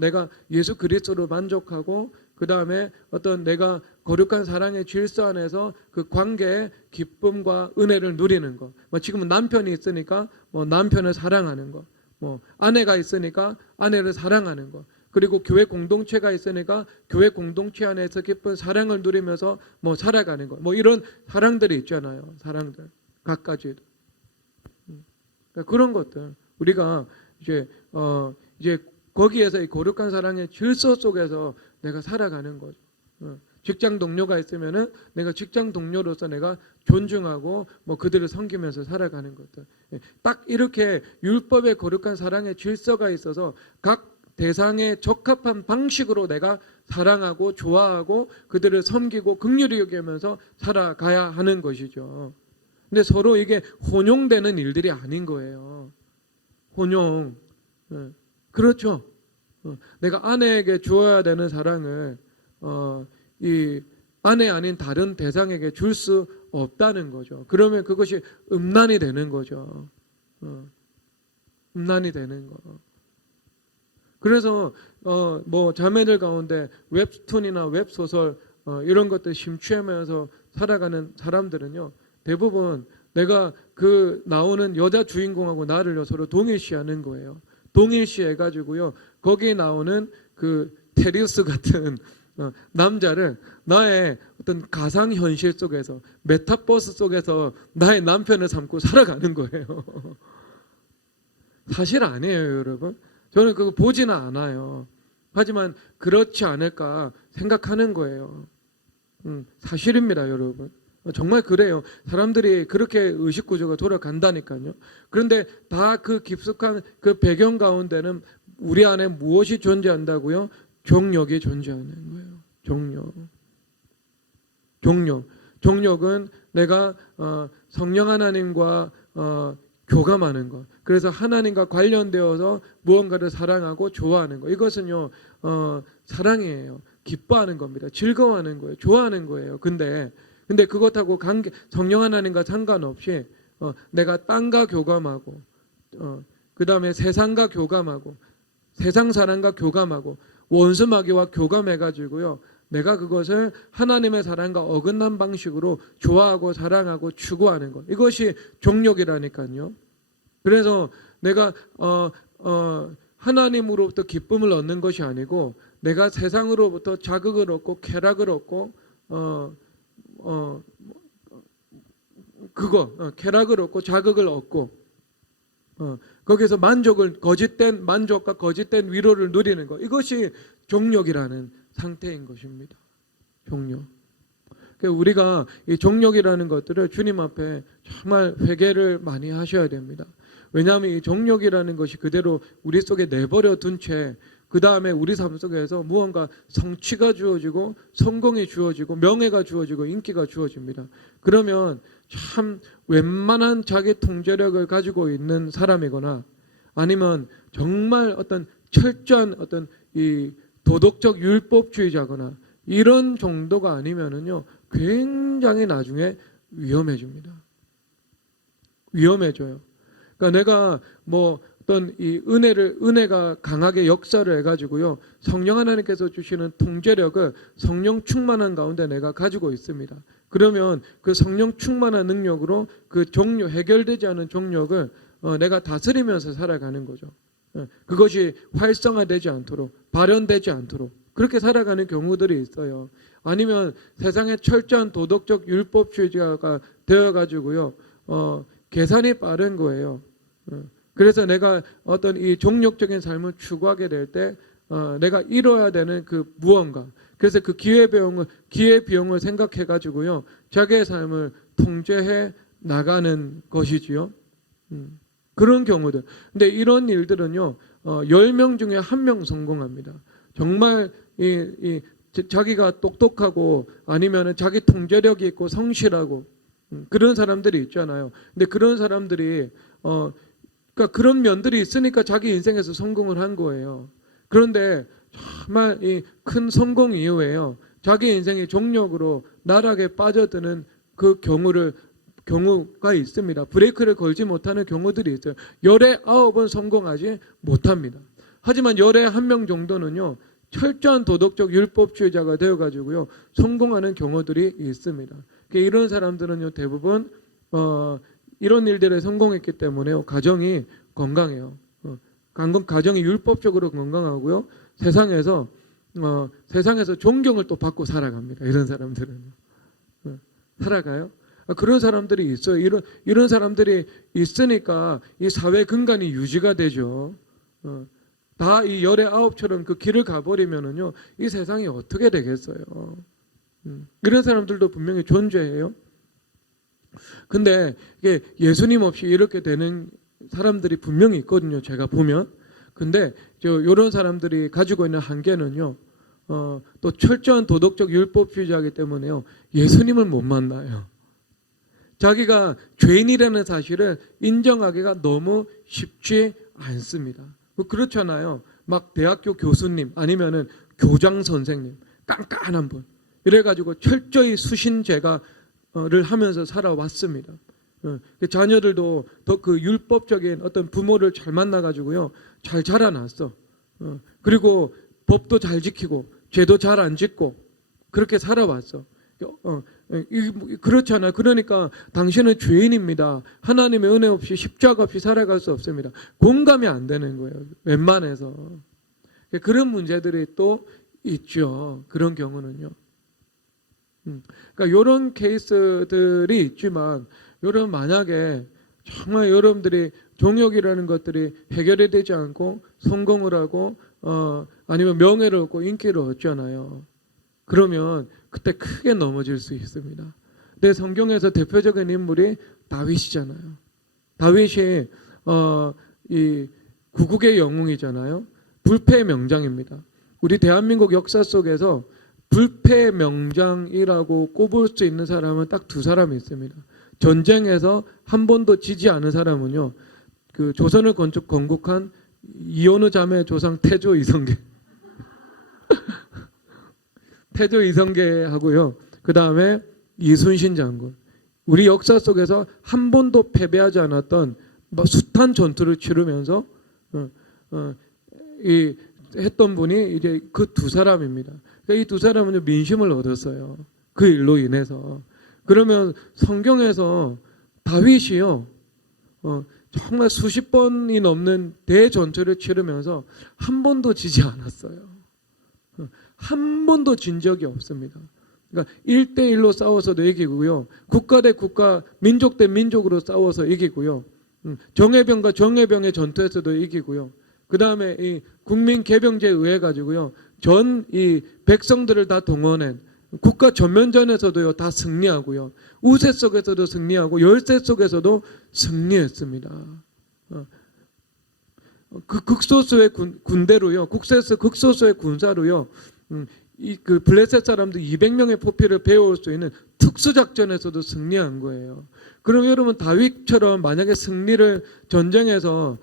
내가 예수 그리스도로 만족하고 그 다음에 어떤 내가 거룩한 사랑의 질서 안에서 그 관계의 기쁨과 은혜를 누리는 것. 뭐 지금은 남편이 있으니까 뭐 남편을 사랑하는 것. 뭐 아내가 있으니까 아내를 사랑하는 것. 그리고 교회 공동체가 있으니까 교회 공동체 안에서 기쁜 사랑을 누리면서 뭐 살아가는 것. 뭐 이런 사랑들이 있잖아요. 사랑들 갖가지. 그런 것들 우리가 이제 거기에서 이 거룩한 사랑의 질서 속에서 내가 살아가는 거죠. 직장 동료가 있으면은 내가 직장 동료로서 내가 존중하고 뭐 그들을 섬기면서 살아가는 것들. 딱 이렇게 율법의 거룩한 사랑의 질서가 있어서 각 대상에 적합한 방식으로 내가 사랑하고 좋아하고 그들을 섬기고 긍휼히 여기면서 살아가야 하는 것이죠. 근데 서로 이게 혼용되는 일들이 아닌 거예요. 혼용. 그렇죠. 내가 아내에게 주어야 되는 사랑을 이 아내 아닌 다른 대상에게 줄 수 없다는 거죠. 그러면 그것이 음란이 되는 거죠. 음란이 되는 거. 그래서 뭐 자매들 가운데 웹툰이나 웹소설 이런 것들 심취하면서 살아가는 사람들은요, 대부분 내가 그 나오는 여자 주인공하고 나를 서로 동일시하는 거예요. 동일시해가지고요, 거기에 나오는 그 테리우스 같은 남자를 나의 어떤 가상 현실 속에서, 메타버스 속에서 나의 남편을 삼고 살아가는 거예요. 사실 아니에요, 여러분. 저는 그거 보지는 않아요. 하지만 그렇지 않을까 생각하는 거예요. 사실입니다, 여러분. 정말 그래요. 사람들이 그렇게 의식 구조가 돌아간다니까요. 그런데 다 그 깊숙한 그 배경 가운데는 우리 안에 무엇이 존재한다고요? 종력이 존재하는 거예요. 종력은 내가 성령 하나님과 교감하는 것. 그래서 하나님과 관련되어서 무언가를 사랑하고 좋아하는 것. 이것은요, 사랑이에요. 기뻐하는 겁니다. 즐거워하는 거예요. 좋아하는 거예요. 근데 그것하고 성령 하나님과 상관없이 내가 땅과 교감하고, 그 다음에 세상과 교감하고, 세상 사람과 교감하고, 원수 마귀와 교감해가지고요, 내가 그것을 하나님의 사랑과 어긋난 방식으로 좋아하고 사랑하고 추구하는 것. 이것이 종욕이라니까요. 그래서 내가 하나님으로부터 기쁨을 얻는 것이 아니고, 내가 세상으로부터 자극을 얻고 쾌락을 얻고 쾌락을 얻고 자극을 얻고 거기서 거짓된 만족과 거짓된 위로를 누리는 것. 이것이 종욕이라는 상태인 것입니다. 종욕. 우리가 이 종욕이라는 것들을 주님 앞에 정말 회개를 많이 하셔야 됩니다. 왜냐하면 이 종욕이라는 것이 그대로 우리 속에 내버려 둔 채 그 다음에 우리 삶 속에서 무언가 성취가 주어지고 성공이 주어지고 명예가 주어지고 인기가 주어집니다. 그러면 참 웬만한 자기 통제력을 가지고 있는 사람이거나 아니면 정말 어떤 철저한 어떤 이 도덕적 율법주의자거나 이런 정도가 아니면은요, 굉장히 나중에 위험해집니다. 위험해져요. 그러니까 내가 뭐 어떤 이 은혜가 강하게 역사를 해가지고요, 성령 하나님께서 주시는 통제력을 성령 충만한 가운데 내가 가지고 있습니다. 그러면 그 성령 충만한 능력으로 그 해결되지 않은 종력을 내가 다스리면서 살아가는 거죠. 그것이 활성화되지 않도록, 발현되지 않도록 그렇게 살아가는 경우들이 있어요. 아니면 세상의 철저한 도덕적 율법주의자가 되어가지고요, 계산이 빠른 거예요. 그래서 내가 어떤 이 종욕적인 삶을 추구하게 될 때 내가 이뤄야 되는 그 무언가, 그래서 그 기회비용을 생각해 가지고요, 자기의 삶을 통제해 나가는 것이지요. 그런 경우들. 근데 이런 일들은요, 10명 중에 1명 성공합니다. 정말 자기가 똑똑하고 아니면은 자기 통제력이 있고 성실하고 그런 사람들이 있잖아요. 근데 그런 사람들이 그러니까 그런 면들이 있으니까 자기 인생에서 성공을 한 거예요. 그런데 정말 이 큰 성공 이후에요, 자기 인생이 종력으로 나락에 빠져드는 그 경우가 있습니다. 브레이크를 걸지 못하는 경우들이 있어요. 열에 9번 성공하지 못합니다. 하지만 열에 1명 정도는요, 철저한 도덕적 율법주의자가 되어가지고요, 성공하는 경우들이 있습니다. 이런 사람들은요, 대부분 이런 일들에 성공했기 때문에 가정이 건강해요. 가정이 율법적으로 건강하고요, 세상에서 존경을 또 받고 살아갑니다. 이런 사람들은 살아가요. 그런 사람들이 있어요. 이런 사람들이 있으니까 이 사회 근간이 유지가 되죠. 다 이 열의 9처럼 그 길을 가버리면은요, 이 세상이 어떻게 되겠어요? 이런 사람들도 분명히 존재해요. 근데 이게 예수님 없이 이렇게 되는 사람들이 분명히 있거든요, 제가 보면. 근데 이런 사람들이 가지고 있는 한계는요, 또 철저한 도덕적 율법주의자이기 때문에요, 예수님을 못 만나요. 자기가 죄인이라는 사실을 인정하기가 너무 쉽지 않습니다. 그렇잖아요. 막 대학교 교수님 아니면은 교장 선생님, 깐깐한 분, 이래가지고 철저히 수신제가를 하면서 살아왔습니다. 그 자녀들도 더 그 율법적인 어떤 부모를 잘 만나가지고요, 잘 자라났어. 그리고 법도 잘 지키고 죄도 잘 안 짓고 그렇게 살아왔어. 그렇잖아요. 그러니까 당신은 죄인입니다. 하나님의 은혜 없이 십자가 없이 살아갈 수 없습니다. 공감이 안 되는 거예요. 웬만해서. 그런 문제들이 또 있죠. 그런 경우는요. 그러니까 이런 케이스들이 있지만, 여러분 만약에 정말 여러분들이 종욕이라는 것들이 해결이 되지 않고 성공을 하고 아니면 명예를 얻고 인기를 얻잖아요. 그러면 그때 크게 넘어질 수 있습니다. 근데 성경에서 대표적인 인물이 다윗이잖아요. 다윗이 이 구국의 영웅이잖아요. 불패 명장입니다. 우리 대한민국 역사 속에서 불패 명장이라고 꼽을 수 있는 사람은 딱 두 사람이 있습니다. 전쟁에서 한 번도 지지 않은 사람은요, 그 조선을 건국한 이온우 자매 조상 태조 이성계 태조 이성계하고요, 그 다음에 이순신 장군. 우리 역사 속에서 한 번도 패배하지 않았던 숱한 전투를 치르면서 했던 분이 이제 그 두 사람입니다. 그러니까 이 두 사람은 민심을 얻었어요. 그 일로 인해서. 그러면 성경에서 다윗이요, 정말 수십 번이 넘는 대전투를 치르면서 한 번도 지지 않았어요. 한 번도 진 적이 없습니다. 그러니까 1대1로 싸워서도 이기고요, 국가 대 국가, 민족 대 민족으로 싸워서 이기고요, 정예병과 정예병의 전투에서도 이기고요, 그 다음에 이 국민 개병제에 의해 가지고요, 전 이 백성들을 다 동원한 국가 전면전에서도요 다 승리하고요, 우세 속에서도 승리하고 열세 속에서도 승리했습니다. 그 극소수의 군대로요, 국세에서 극소수의 군사로요, 그 블레셋 사람들 200명의 포피를 배울 수 있는 특수작전에서도 승리한 거예요. 그럼 여러분 다윗처럼 만약에 승리를 전쟁에서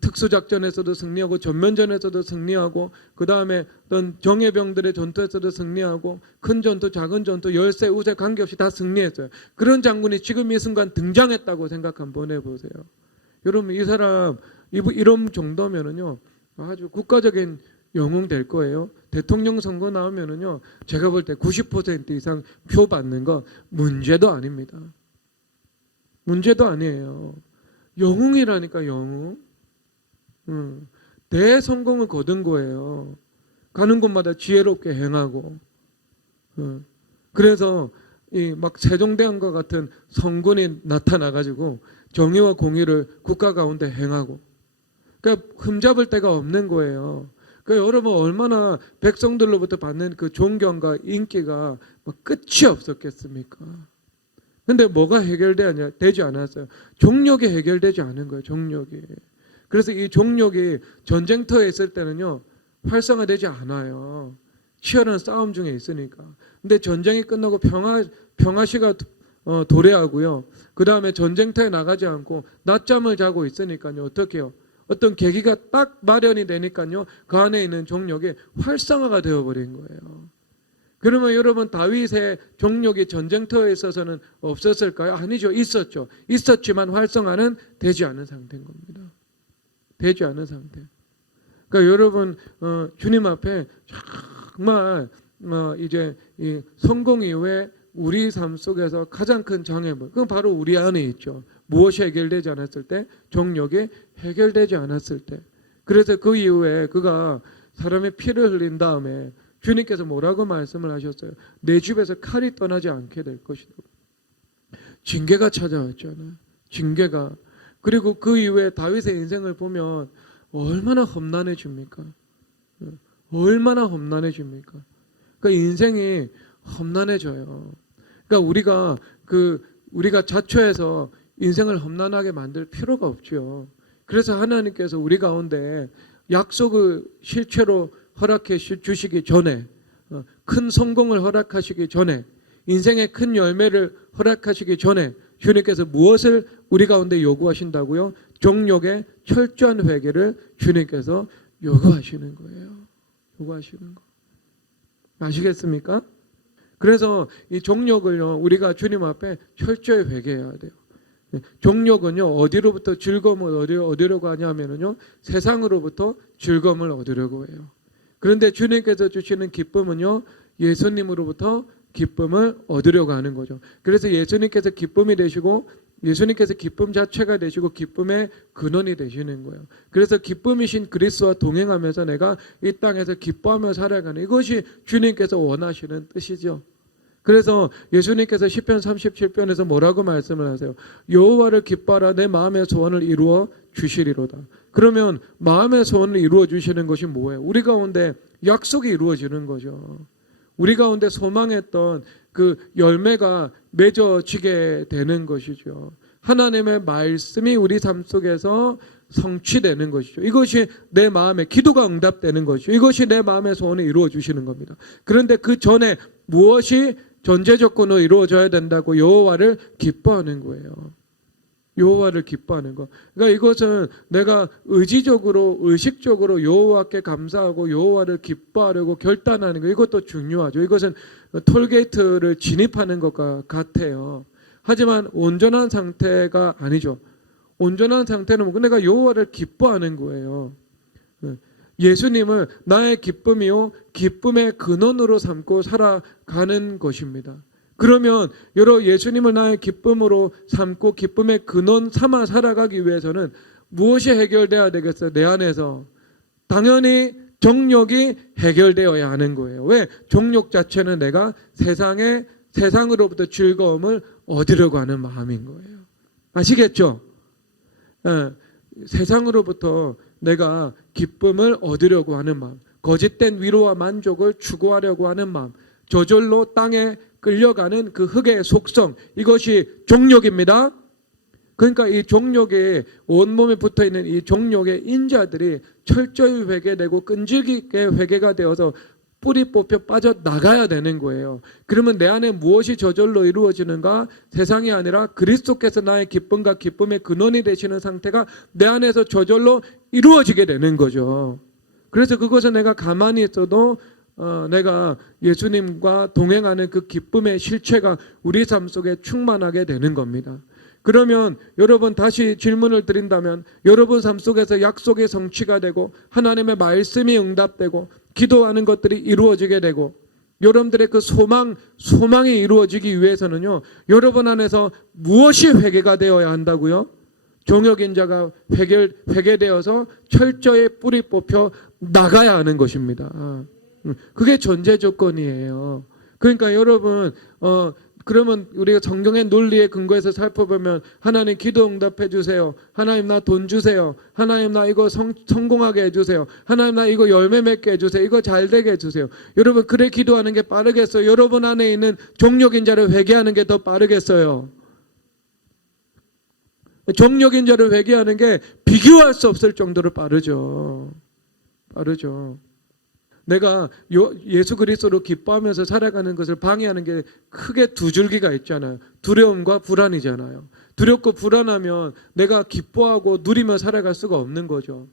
특수작전에서도 승리하고 전면전에서도 승리하고 그 다음에 어떤 정예병들의 전투에서도 승리하고 큰 전투 작은 전투 열세 우세 관계없이 다 승리했어요. 그런 장군이 지금 이 순간 등장했다고 생각 한번 해보세요. 여러분 이 사람 이런 정도면은요 아주 국가적인 영웅 될 거예요. 대통령 선거 나오면은요 제가 볼 때 90% 이상 표 받는 거 문제도 아닙니다. 문제도 아니에요. 영웅이라니까 영웅. 대성공을 거둔 거예요. 가는 곳마다 지혜롭게 행하고. 그래서 이 막 세종대왕과 같은 성군이 나타나가지고 정의와 공의를 국가 가운데 행하고. 그러니까 흠잡을 데가 없는 거예요. 그러니까 여러분 얼마나 백성들로부터 받는 그 존경과 인기가 뭐 끝이 없었겠습니까? 근데 뭐가 해결되지 않았어요? 종력이 해결되지 않은 거예요. 종력이. 그래서 이 종력이 전쟁터에 있을 때는요 활성화되지 않아요. 치열한 싸움 중에 있으니까. 근데 전쟁이 끝나고 평화시가 도래하고요, 그 다음에 전쟁터에 나가지 않고 낮잠을 자고 있으니까요 어떻게 해요? 어떤 계기가 딱 마련이 되니까요 그 안에 있는 종력이 활성화가 되어버린 거예요. 그러면 여러분 다윗의 종력이 전쟁터에 있어서는 없었을까요? 아니죠. 있었죠. 있었지만 활성화는 되지 않은 상태인 겁니다. 되지 않은 상태. 그러니까 여러분 주님 앞에 정말 이제 이 성공 이후에 우리 삶 속에서 가장 큰 장애물, 그건 바로 우리 안에 있죠. 무엇이 해결되지 않았을 때? 종력이 해결되지 않았을 때. 그래서 그 이후에 그가 사람의 피를 흘린 다음에 주님께서 뭐라고 말씀을 하셨어요? 내 집에서 칼이 떠나지 않게 될 것이다. 징계가 찾아왔잖아요. 징계가. 그리고 그 이후에 다윗의 인생을 보면 얼마나 험난해집니까? 얼마나 험난해집니까? 그러니까 인생이 험난해져요. 그러니까 우리가 자초해서 인생을 험난하게 만들 필요가 없죠. 그래서 하나님께서 우리 가운데 약속을 실체로 허락해 주시기 전에, 큰 성공을 허락하시기 전에, 인생의 큰 열매를 허락하시기 전에 주님께서 무엇을 우리 가운데 요구하신다고요? 종력의 철저한 회개를 주님께서 요구하시는 거예요. 요구하시는 거. 아시겠습니까? 그래서 이 정욕을요, 우리가 주님 앞에 철저히 회개해야 돼요. 정욕은요, 어디로부터 즐거움을 얻으려고 하냐면요, 세상으로부터 즐거움을 얻으려고 해요. 그런데 주님께서 주시는 기쁨은요, 예수님으로부터 기쁨을 얻으려고 하는 거죠. 그래서 예수님께서 기쁨이 되시고, 예수님께서 기쁨 자체가 되시고 기쁨의 근원이 되시는 거예요. 그래서 기쁨이신 그리스도와 동행하면서 내가 이 땅에서 기뻐하며 살아가는, 이것이 주님께서 원하시는 뜻이죠. 그래서 예수님께서 시편 37편에서 뭐라고 말씀을 하세요? 여호와를 기뻐하라, 내 마음의 소원을 이루어 주시리로다. 그러면 마음의 소원을 이루어 주시는 것이 뭐예요? 우리 가운데 약속이 이루어지는 거죠. 우리 가운데 소망했던 그 열매가 맺어지게 되는 것이죠. 하나님의 말씀이 우리 삶 속에서 성취되는 것이죠. 이것이 내 마음의 기도가 응답되는 것이죠. 이것이 내 마음의 소원을 이루어 주시는 겁니다. 그런데 그 전에 무엇이 전제 조건으로 이루어져야 된다고? 여호와를 기뻐하는 거예요. 여호와를 기뻐하는 것. 그러니까 이것은 내가 의지적으로, 의식적으로 여호와께 감사하고 여호와를 기뻐하려고 결단하는 것, 이것도 중요하죠. 이것은 톨게이트를 진입하는 것과 같아요. 하지만 온전한 상태가 아니죠. 온전한 상태는 내가 여호와를 기뻐하는 거예요. 예수님을 나의 기쁨이요, 기쁨의 근원으로 삼고 살아가는 것입니다. 그러면 여러 예수님을 나의 기쁨으로 삼고 기쁨의 근원 삼아 살아가기 위해서는 무엇이 해결돼야 되겠어요? 내 안에서 당연히 정욕이 해결되어야 하는 거예요. 왜? 정욕 자체는 내가 세상으로부터 즐거움을 얻으려고 하는 마음인 거예요. 아시겠죠? 세상으로부터 내가 기쁨을 얻으려고 하는 마음, 거짓된 위로와 만족을 추구하려고 하는 마음, 저절로 땅에 끌려가는 그 흙의 속성, 이것이 정욕입니다. 그러니까 이 정욕에 온몸에 붙어있는 이 정욕의 인자들이 철저히 회개되고 끈질기게 회개가 되어서 뿌리 뽑혀 빠져나가야 되는 거예요. 그러면 내 안에 무엇이 저절로 이루어지는가? 세상이 아니라 그리스도께서 나의 기쁨과 기쁨의 근원이 되시는 상태가 내 안에서 저절로 이루어지게 되는 거죠. 그래서 그것을 내가 가만히 있어도 내가 예수님과 동행하는 그 기쁨의 실체가 우리 삶 속에 충만하게 되는 겁니다. 그러면 여러분, 다시 질문을 드린다면, 여러분 삶 속에서 약속의 성취가 되고 하나님의 말씀이 응답되고 기도하는 것들이 이루어지게 되고 여러분들의 그 소망이 이루어지기 위해서는요, 여러분 안에서 무엇이 회개가 되어야 한다고요? 정욕인 자가 회개되어서 철저히 뿌리 뽑혀 나가야 하는 것입니다. 그게 전제 조건이에요. 그러니까 여러분, 그러면 우리가 성경의 논리에 근거해서 살펴보면, 하나님 기도 응답해 주세요. 하나님 나 돈 주세요. 하나님 나 이거 성공하게 해주세요. 하나님 나 이거 열매 맺게 해주세요. 이거 잘 되게 해주세요. 여러분, 그래 기도하는 게 빠르겠어요? 여러분 안에 있는 정욕인 자를 회개하는 게 더 빠르겠어요? 정욕인 자를 회개하는 게 비교할 수 없을 정도로 빠르죠. 내가 예수 그리스도로 기뻐하면서 살아가는 것을 방해하는 게 크게 두 줄기가 있잖아요. 두려움과 불안이잖아요. 두렵고 불안하면 내가 기뻐하고 누리며 살아갈 수가 없는 거죠.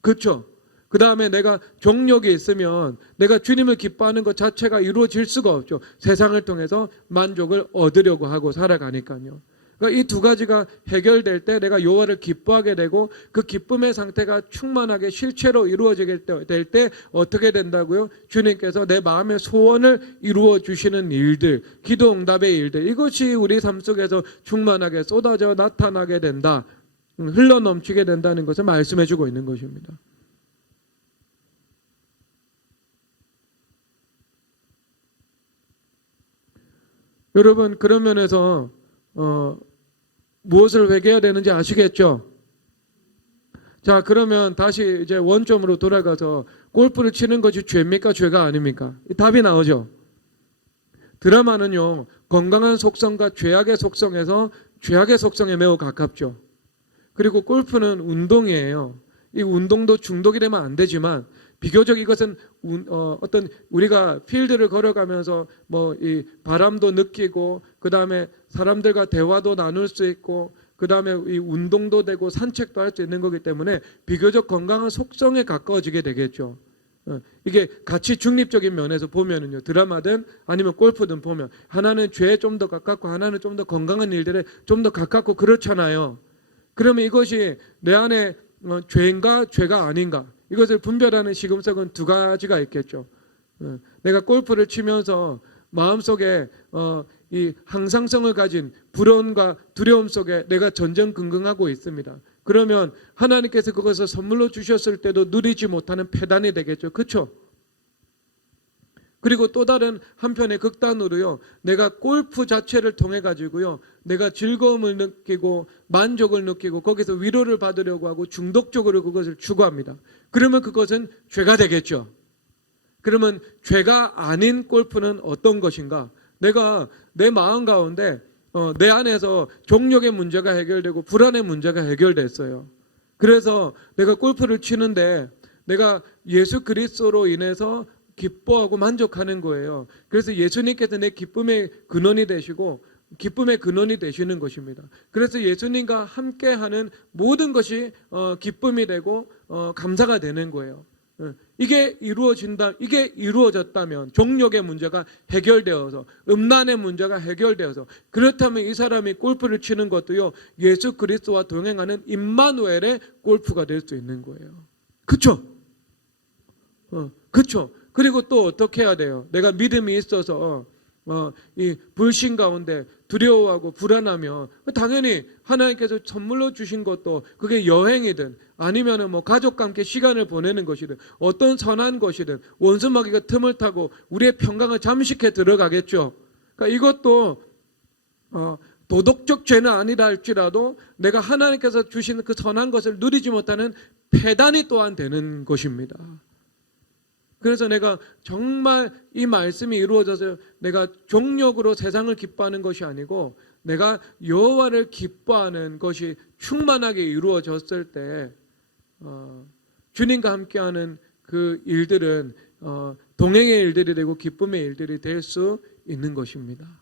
그렇죠? 그 다음에 내가 정욕이 있으면 내가 주님을 기뻐하는 것 자체가 이루어질 수가 없죠. 세상을 통해서 만족을 얻으려고 하고 살아가니까요. 그러니까 이 두 가지가 해결될 때 내가 여호와를 기뻐하게 되고 그 기쁨의 상태가 충만하게 실체로 이루어지게 될 때 어떻게 된다고요? 주님께서 내 마음의 소원을 이루어 주시는 일들, 기도 응답의 일들, 이것이 우리 삶 속에서 충만하게 쏟아져 나타나게 된다, 흘러 넘치게 된다는 것을 말씀해 주고 있는 것입니다. 여러분, 그런 면에서 무엇을 회개해야 되는지 아시겠죠? 자, 그러면 다시 이제 원점으로 돌아가서 골프를 치는 것이 죄입니까? 죄가 아닙니까? 답이 나오죠. 드라마는요, 건강한 속성과 죄악의 속성에서 죄악의 속성에 매우 가깝죠. 그리고 골프는 운동이에요. 이 운동도 중독이 되면 안 되지만 비교적 이것은 어떤 우리가 필드를 걸어가면서 뭐 이 바람도 느끼고 그 다음에 사람들과 대화도 나눌 수 있고 그 다음에 이 운동도 되고 산책도 할 수 있는 거기 때문에 비교적 건강한 속성에 가까워지게 되겠죠. 이게 가치 중립적인 면에서 보면은요, 드라마든 아니면 골프든 보면 하나는 죄에 좀 더 가깝고 하나는 좀 더 건강한 일들에 좀 더 가깝고 그렇잖아요. 그러면 이것이 내 안에 죄인가 죄가 아닌가 이것을 분별하는 시금석은 두 가지가 있겠죠. 내가 골프를 치면서 마음속에 이 항상성을 가진 불안과 두려움 속에 내가 전전긍긍하고 있습니다. 그러면 하나님께서 그것을 선물로 주셨을 때도 누리지 못하는 패단이 되겠죠. 그렇죠? 그리고 또 다른 한편의 극단으로요, 내가 골프 자체를 통해 가지고요, 내가 즐거움을 느끼고 만족을 느끼고 거기서 위로를 받으려고 하고 중독적으로 그것을 추구합니다. 그러면 그것은 죄가 되겠죠. 그러면 죄가 아닌 골프는 어떤 것인가? 내가 내 마음 가운데 내 안에서 종욕의 문제가 해결되고 불안의 문제가 해결됐어요. 그래서 내가 골프를 치는데 내가 예수 그리스도로 인해서 기뻐하고 만족하는 거예요. 그래서 예수님께서 내 기쁨의 근원이 되시고 기쁨의 근원이 되시는 것입니다. 그래서 예수님과 함께하는 모든 것이 기쁨이 되고 감사가 되는 거예요. 이게 이루어졌다면 종욕의 문제가 해결되어서 음란의 문제가 해결되어서 그렇다면 이 사람이 골프를 치는 것도요 예수 그리스도와 동행하는 임마누엘의 골프가 될 수 있는 거예요. 그렇죠? 그렇죠? 그리고 또 어떻게 해야 돼요? 내가 믿음이 있어서 이 불신 가운데 두려워하고 불안하면 당연히 하나님께서 선물로 주신 것도 그게 여행이든 아니면은 뭐 가족과 함께 시간을 보내는 것이든 어떤 선한 것이든 원수마귀가 틈을 타고 우리의 평강을 잠식해 들어가겠죠. 그러니까 이것도 도덕적 죄는 아니다 할지라도 내가 하나님께서 주신 그 선한 것을 누리지 못하는 패단이 또한 되는 것입니다. 그래서 내가 정말 이 말씀이 이루어져서 내가 종욕으로 세상을 기뻐하는 것이 아니고 내가 여호와를 기뻐하는 것이 충만하게 이루어졌을 때 주님과 함께하는 그 일들은 동행의 일들이 되고 기쁨의 일들이 될 수 있는 것입니다.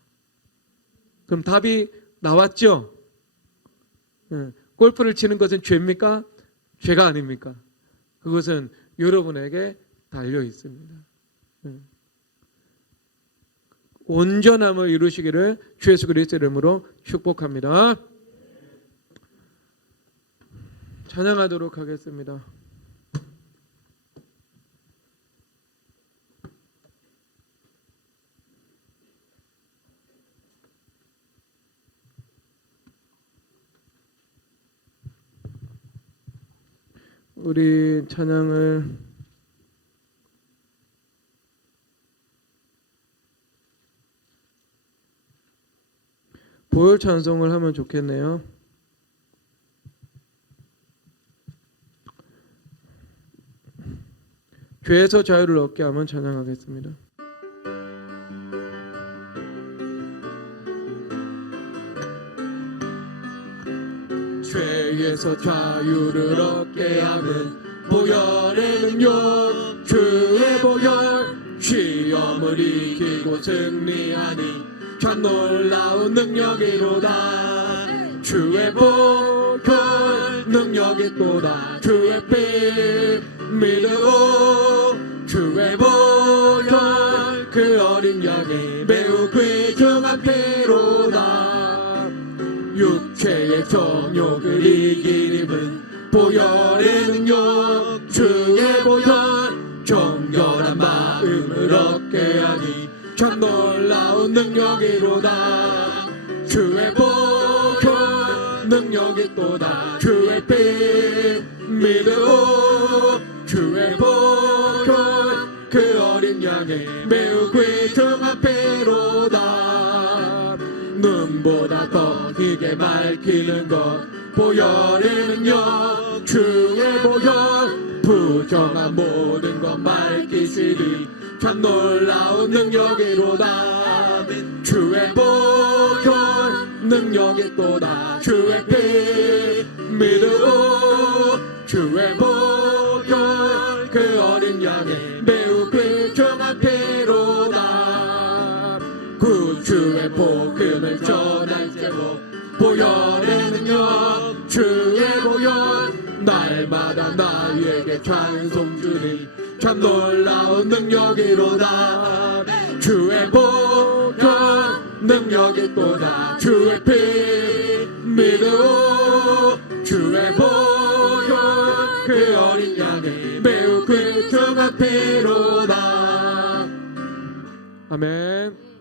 그럼 답이 나왔죠? 골프를 치는 것은 죄입니까? 죄가 아닙니까? 그것은 여러분에게 달려 있습니다. 온전함을 이루시기를 주 예수 그리스도의 이름으로 축복합니다. 찬양하도록 하겠습니다. 우리 찬양을 보혈 찬송을 하면 좋겠네요. 죄에서 자유를 얻게 하면 찬양하겠습니다. 죄에서 자유를 얻게 하는 보혈의 능력, 주의 보혈, 시험을 이기고 승리하니 참 놀라운 능력이로다. 주의 보혈 능력이 또다. 주의 피 믿으오. 주의 보혈 그 어린 양이 매우 귀중한 피로다. 육체의 정욕을 이긴 힘은 보혈의 능력. 주의 보혈 정결한 마음을 얻게 하니 참 놀라운 능력이로다. 주의 보혈 능력이 또다. 주의 피 믿으오. 주의 보혈 그 어린 양의 매우 귀중한 피로다. 눈보다 더 희게 밝히는 것 보혈의 능력. 주의 보혈 부정한 모든 것 밝히시리 참 놀라운 능력이로다. 주의 보혈 능력이 또다. 주의 피 믿으오. 주의 보혈 그 어린 양의 매우 귀중한 피로다. 구주의 복음을 전할 제목 보혈의 능력. 주의 보혈 날마다 나에게 찬송 주니 참 놀라운 능력이로다. 주의 복은 능력이 또다. 주의 피 믿으오. 주의 복은 그 어린 양의 매우 귀중한 피로다. 아멘.